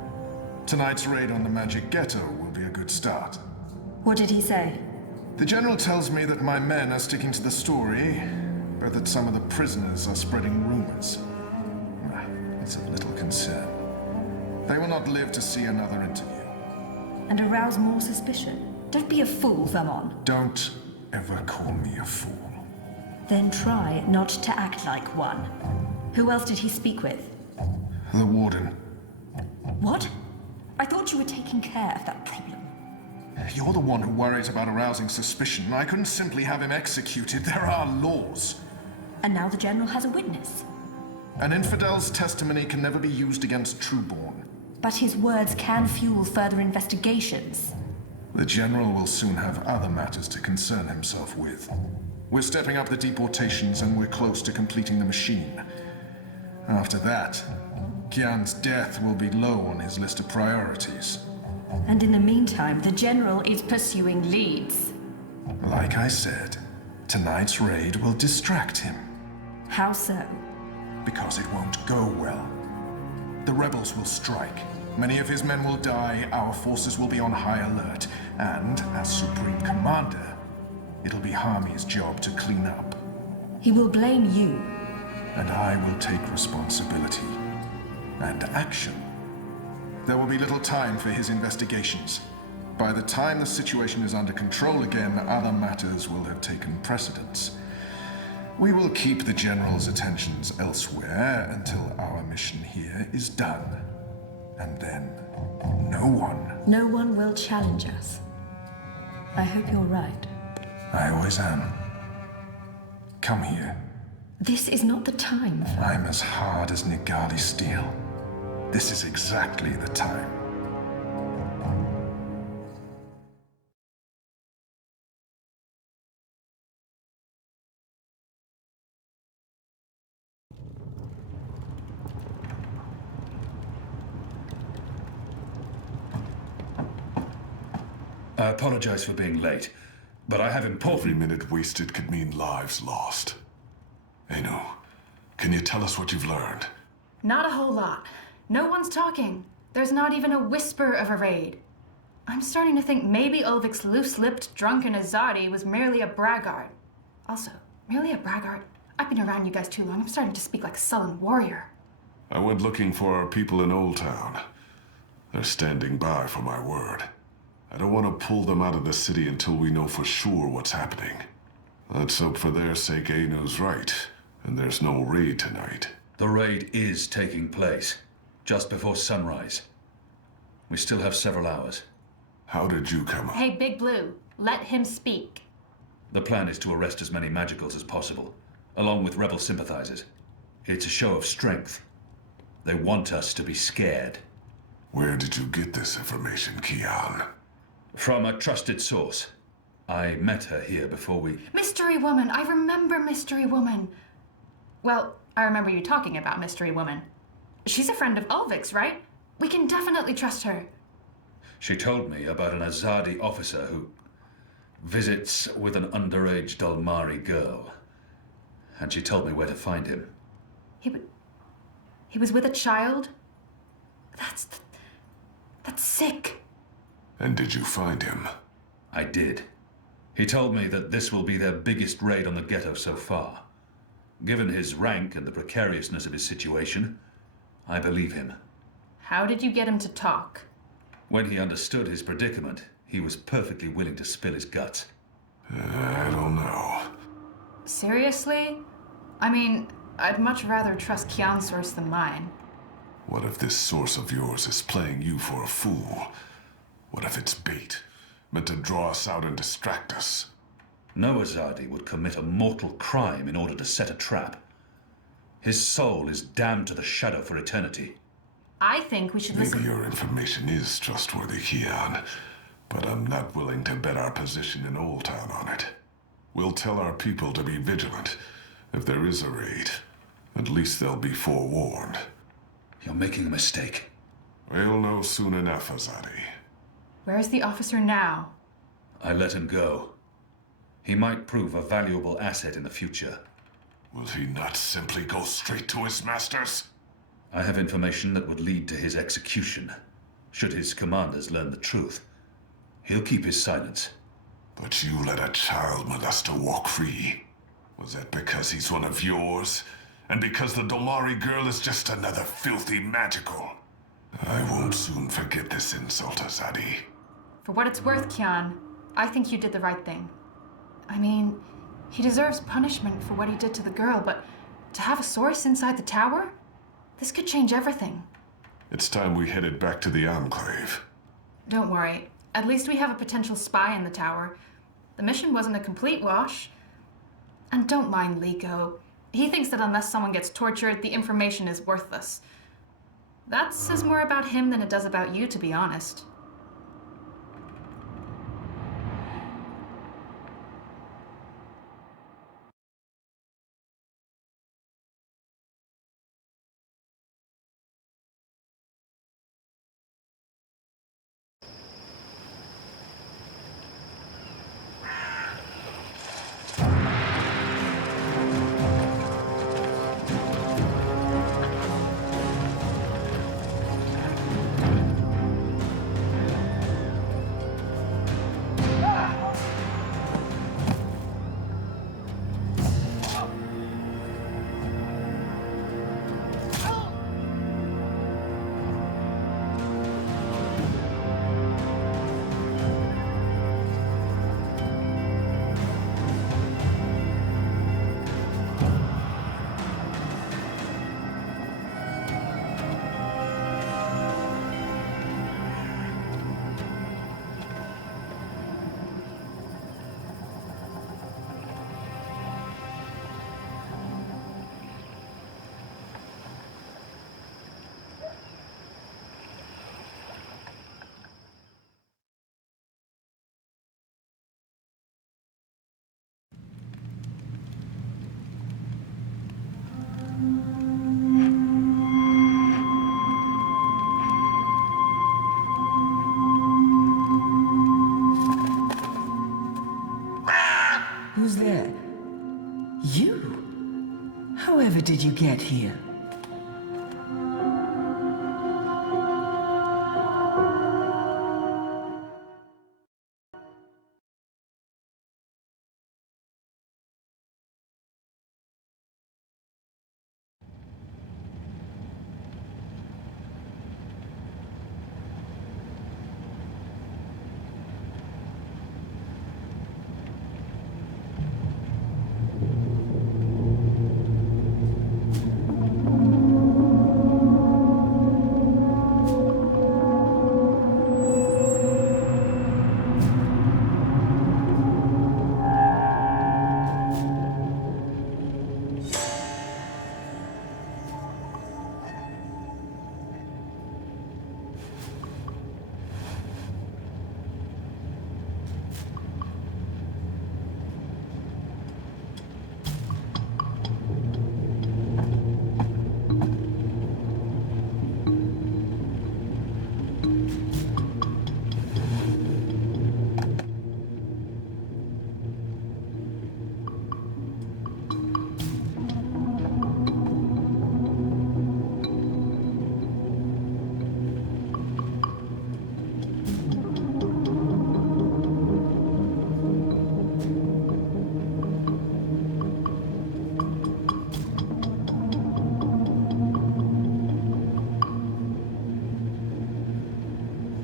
Tonight's raid on the Magic Ghetto will be a good start. What did he say? The General tells me that my men are sticking to the story, but that some of the prisoners are spreading rumors. It's of little concern. They will not live to see another interview. And arouse more suspicion? Don't be a fool, Thermon. Don't ever call me a fool. Then try not to act like one. Who else did he speak with? The Warden. What? I thought you were taking care of that problem. You're the one who worries about arousing suspicion. I couldn't simply have him executed. There are laws. And now the General has a witness. An infidel's testimony can never be used against Trueborn. But his words can fuel further investigations. The General will soon have other matters to concern himself with. We're stepping up the deportations and we're close to completing the machine. After that, Kian's death will be low on his list of priorities. And in the meantime, the General is pursuing leads. Like I said, tonight's raid will distract him. How so? Because it won't go well. The rebels will strike. Many of his men will die, our forces will be on high alert, and, as Supreme Commander, it'll be Harmy's job to clean up. He will blame you. And I will take responsibility. And action. There will be little time for his investigations. By the time the situation is under control again, other matters will have taken precedence. We will keep the General's attentions elsewhere until our mission here is done. And then, no one will challenge us. I hope you're right. I always am. Come here. This is not the time for... I'm as hard as Nigadi steel. This is exactly the time. I apologize for being late, but I have important... Every minute wasted could mean lives lost. Anu, can you tell us what you've learned? Not a whole lot. No one's talking. There's not even a whisper of a raid. I'm starting to think maybe Ulvik's loose-lipped, drunken Azadi was merely a braggart. Also, merely a braggart? I've been around you guys too long. I'm starting to speak like a sullen warrior. I went looking for our people in Old Town. They're standing by for my word. I don't want to pull them out of the city until we know for sure what's happening. Let's hope for their sake Anu's right, and there's no raid tonight. The raid is taking place, just before sunrise. We still have several hours. How did you come up? Hey, Big Blue, let him speak. The plan is to arrest as many magicals as possible, along with rebel sympathizers. It's a show of strength. They want us to be scared. Where did you get this information, Kian? From a trusted source. I met her here before we... Mystery Woman, I remember Mystery Woman. Well, I remember you talking about Mystery Woman. She's a friend of Ulvik's, right? We can definitely trust her. She told me about an Azadi officer who visits with an underage Dalmari girl. And she told me where to find him. He was with a child? That's sick. And did you find him? I did. He told me that this will be their biggest raid on the ghetto so far. Given his rank and the precariousness of his situation, I believe him. How did you get him to talk? When he understood his predicament, he was perfectly willing to spill his guts. I don't know. Seriously? I mean, I'd much rather trust Kian's source than mine. What if this source of yours is playing you for a fool? What if it's bait, meant to draw us out and distract us? No Azadi would commit a mortal crime in order to set a trap. His soul is damned to the shadow for eternity. I think we should listen... Maybe your information is trustworthy, Kian, but I'm not willing to bet our position in Old Town on it. We'll tell our people to be vigilant. If there is a raid, at least they'll be forewarned. You're making a mistake. We'll know soon enough, Azadi. Where's the officer now? I let him go. He might prove a valuable asset in the future. Will he not simply go straight to his masters? I have information that would lead to his execution. Should his commanders learn the truth, he'll keep his silence. But you let a child molester walk free. Was that because he's one of yours? And because the Dolari girl is just another filthy magical? I won't soon forget this insult, Azadi. For what it's worth, Kian, I think you did the right thing. I mean, he deserves punishment for what he did to the girl, but to have a source inside the tower? This could change everything. It's time we headed back to the Enclave. Don't worry. At least we have a potential spy in the tower. The mission wasn't a complete wash. And don't mind Liko. He thinks that unless someone gets tortured, the information is worthless. That says more about him than it does about you, to be honest. Who's there? You? However did you get here?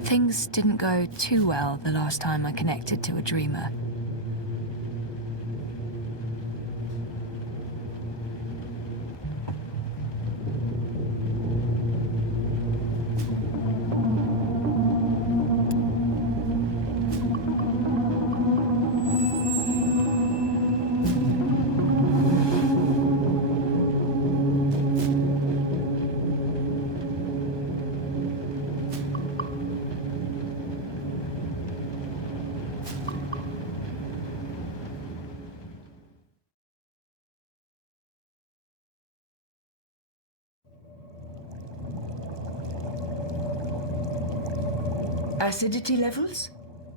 Things didn't go too well the last time I connected to a dreamer. Acidity levels?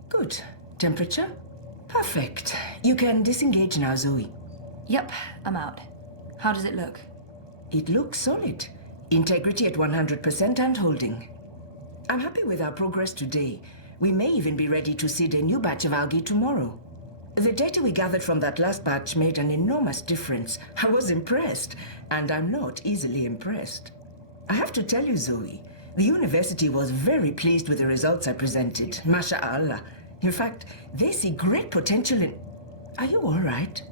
Good. Temperature? Perfect. You can disengage now, Zoe. Yep, I'm out. How does it look? It looks solid. Integrity at 100% and holding. I'm happy with our progress today. We may even be ready to seed a new batch of algae tomorrow. The data we gathered from that last batch made an enormous difference. I was impressed, and I'm not easily impressed. I have to tell you, Zoe, the university was very pleased with the results I presented. Masha'Allah. In fact, they see great potential in... Are you all right?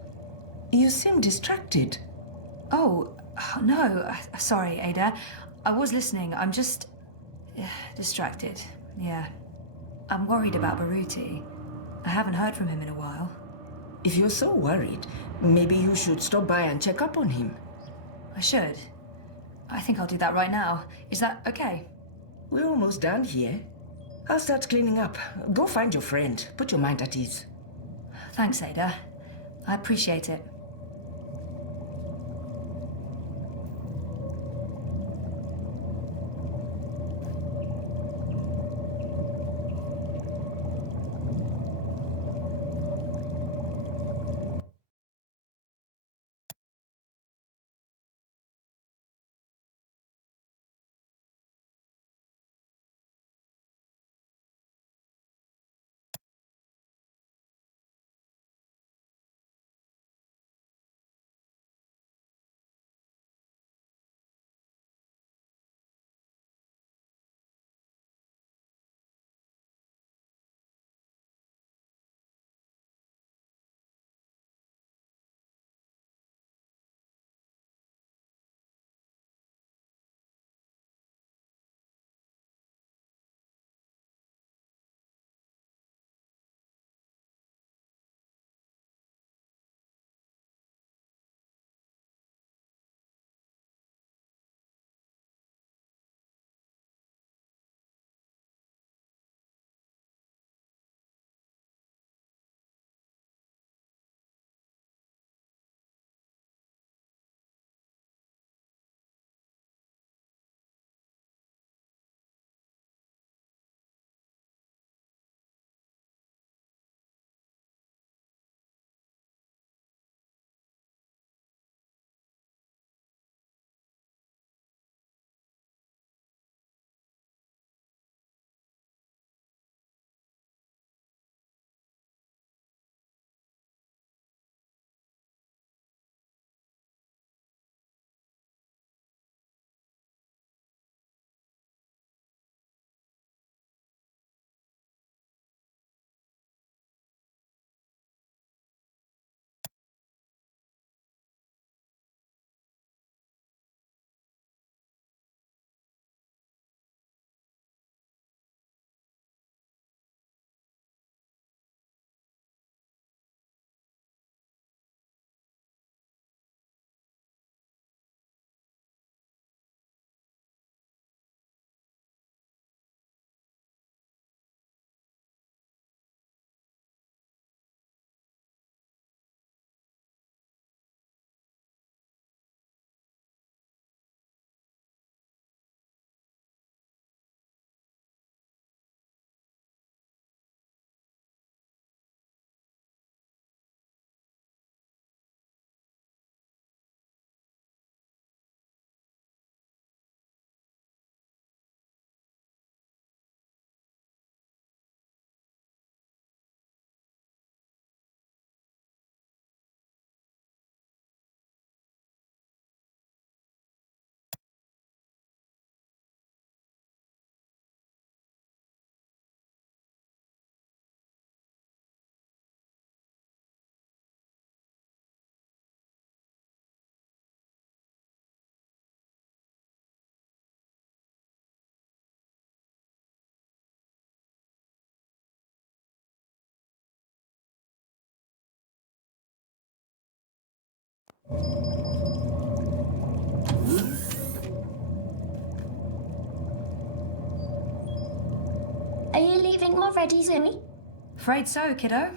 You seem distracted. Oh, no. Sorry, Ada. I was listening. I'm just... distracted. Yeah. I'm worried about Baruti. I haven't heard from him in a while. If you're so worried, maybe you should stop by and check up on him. I should. I think I'll do that right now. Is that okay? We're almost done here. I'll start cleaning up. Go find your friend. Put your mind at ease. Thanks, Ada. I appreciate it. Are you leaving already, Zoe? Afraid so, kiddo.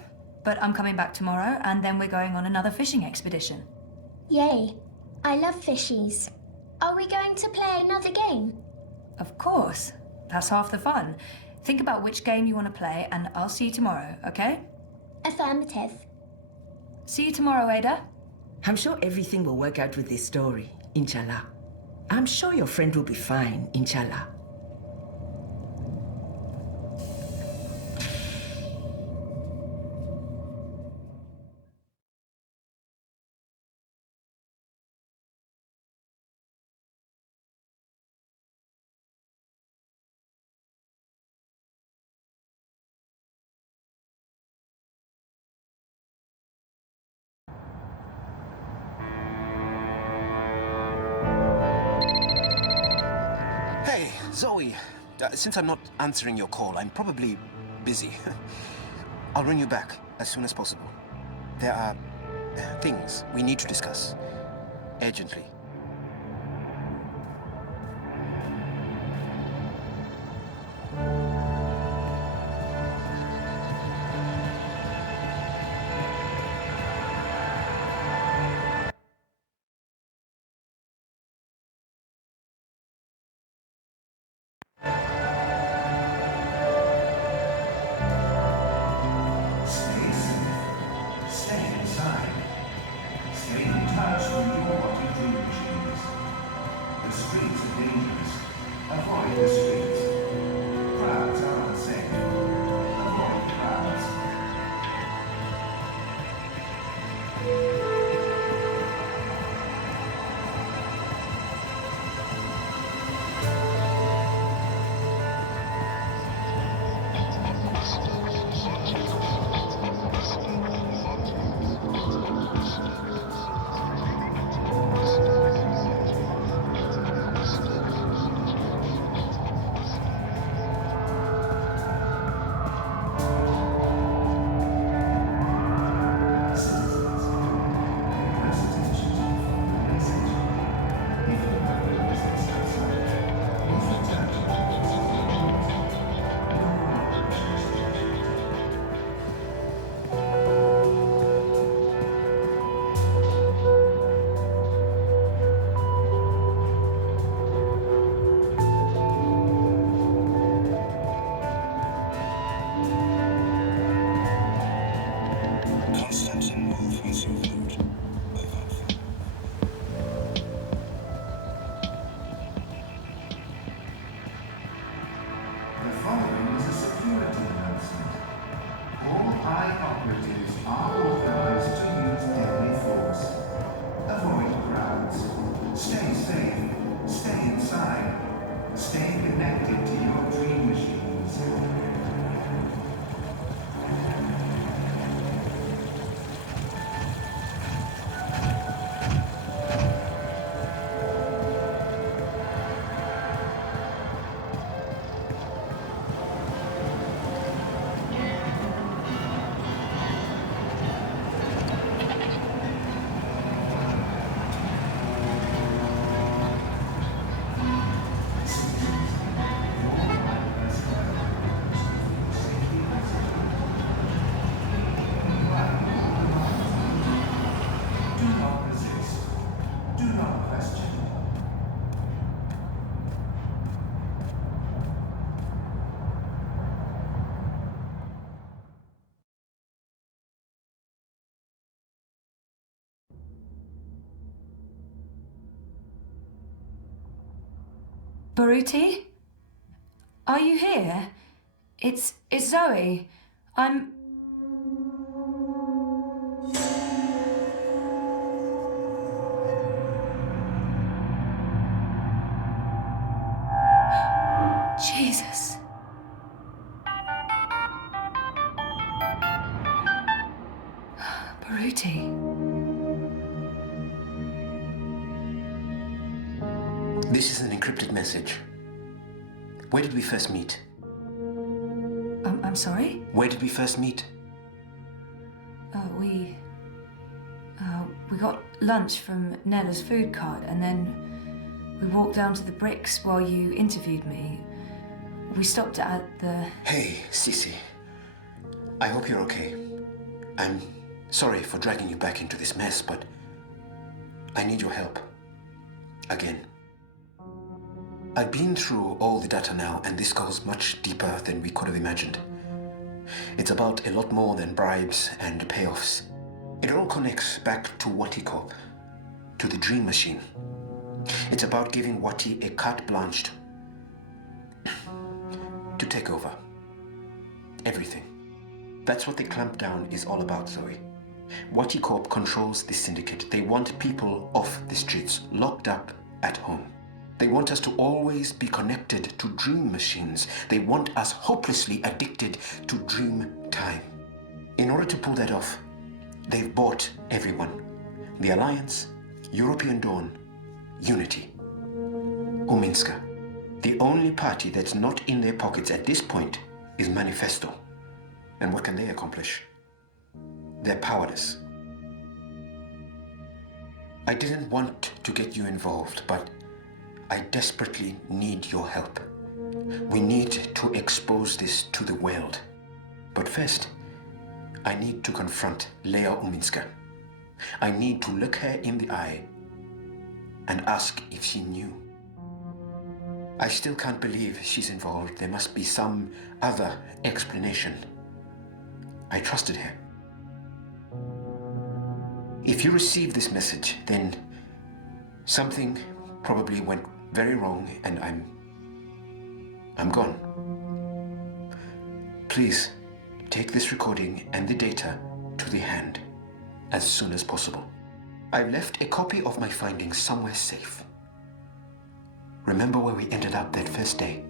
But I'm coming back tomorrow, and then we're going on another fishing expedition. Yay. I love fishies. Are we going to play another game? Of course. That's half the fun. Think about which game you want to play, and I'll see you tomorrow, okay? Affirmative. See you tomorrow, Ada. I'm sure everything will work out with this story, inshallah. I'm sure your friend will be fine, inshallah. Hey, Zoe. Since I'm not answering your call, I'm probably busy. I'll ring you back as soon as possible. There are things we need to discuss urgently. Baruti? Are you here? It's Zoe. I'm... Jesus. Baruti. This is an encrypted message. Where did we first meet? I'm sorry? Where did we first meet? We got lunch from Nella's food cart, and then we walked down to the bricks while you interviewed me. We stopped at the... Hey, Cece. I hope you're okay. I'm sorry for dragging you back into this mess, but I need your help. Again. I've been through all the data now, and this goes much deeper than we could have imagined. It's about a lot more than bribes and payoffs. It all connects back to Wati Corp, to the Dream Machine. It's about giving Wati a carte blanche to take over. Everything. That's what the clampdown is all about, Zoe. Wati Corp controls this syndicate. They want people off the streets, locked up at home. They want us to always be connected to dream machines. They want us hopelessly addicted to dream time. In order to pull that off, they've bought everyone. The Alliance, European Dawn, Unity, Uminska. The only party that's not in their pockets at this point is Manifesto. And what can they accomplish? They're powerless. I didn't want to get you involved, but I desperately need your help. We need to expose this to the world. But first, I need to confront Leia Uminska. I need to look her in the eye and ask if she knew. I still can't believe she's involved. There must be some other explanation. I trusted her. If you receive this message, then something probably went very wrong and I'm gone. Please take this recording and the data to the hand as soon as possible. I've left a copy of my findings somewhere safe. Remember where we ended up that first day?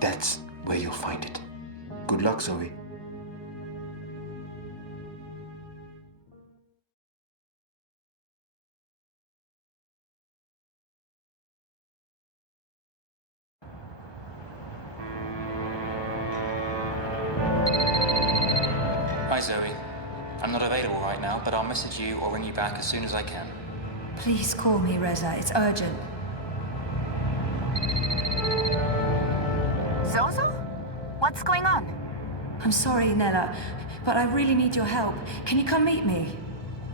That's where you'll find it. Good luck, Zoe. Hi, Zoe. I'm not available right now, but I'll message you or ring you back as soon as I can. Please call me, Reza. It's urgent. Zozo? What's going on? I'm sorry, Nella, but I really need your help. Can you come meet me?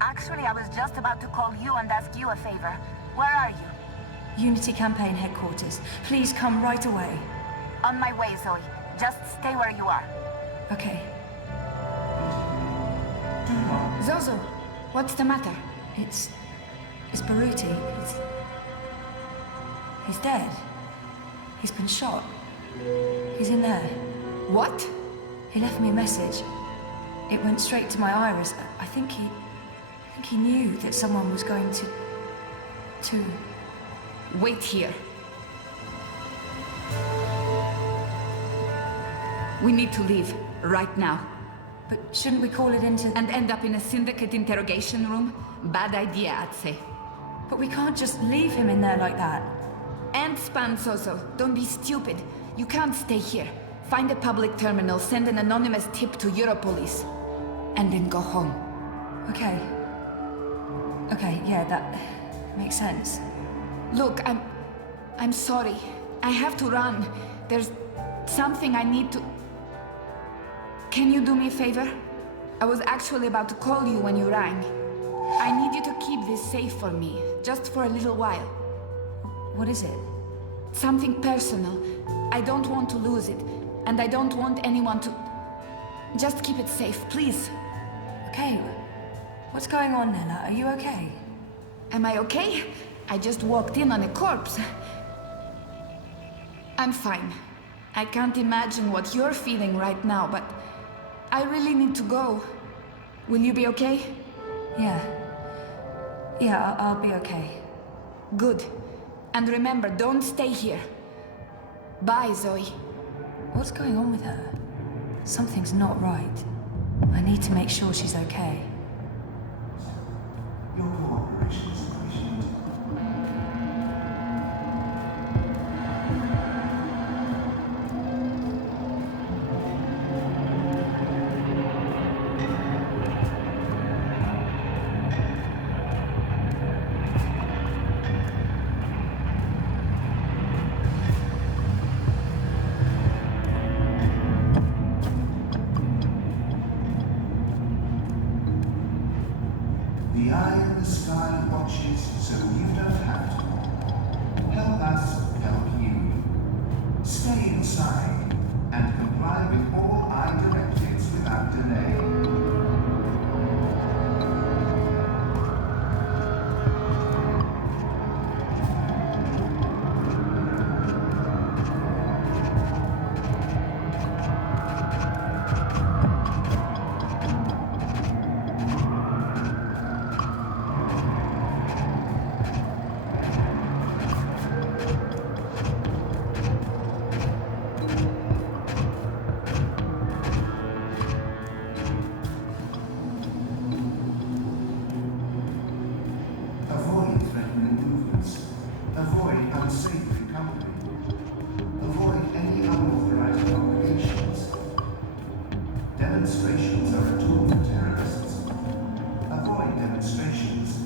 Actually, I was just about to call you and ask you a favor. Where are you? Unity Campaign Headquarters. Please come right away. On my way, Zoe. Just stay where you are. Okay. Zozo, what's the matter? It's Baruti. He's dead. He's been shot. He's in there. What? He left me a message. It went straight to my iris. I think he knew that someone was going to... Wait here. We need to leave, right now. But shouldn't we call it into... And end up in a syndicate interrogation room? Bad idea, I'd say. But we can't just leave him in there like that. And span, Zozo. Don't be stupid. You can't stay here. Find a public terminal, send an anonymous tip to Europolice. And then go home. Okay. Okay, yeah, that makes sense. Look, I'm sorry. I have to run. There's something I need to... Can you do me a favor? I was actually about to call you when you rang. I need you to keep this safe for me, just for a little while. What is it? Something personal. I don't want to lose it, and I don't want anyone to... Just keep it safe, please. Okay. What's going on, Nella? Are you okay? Am I okay? I just walked in on a corpse. I'm fine. I can't imagine what you're feeling right now, but I really need to go. Will you be okay? Yeah. Yeah, I'll be okay. Good. And remember, don't stay here. Bye, Zoe. What's going on with her? Something's not right. I need to make sure she's okay. Your cooperation is appreciated. inside and comply with all I directives without delay. Avoid threatening movements. Avoid unsavory company. Avoid any unauthorized congregations. Demonstrations are a tool for terrorists. Avoid demonstrations.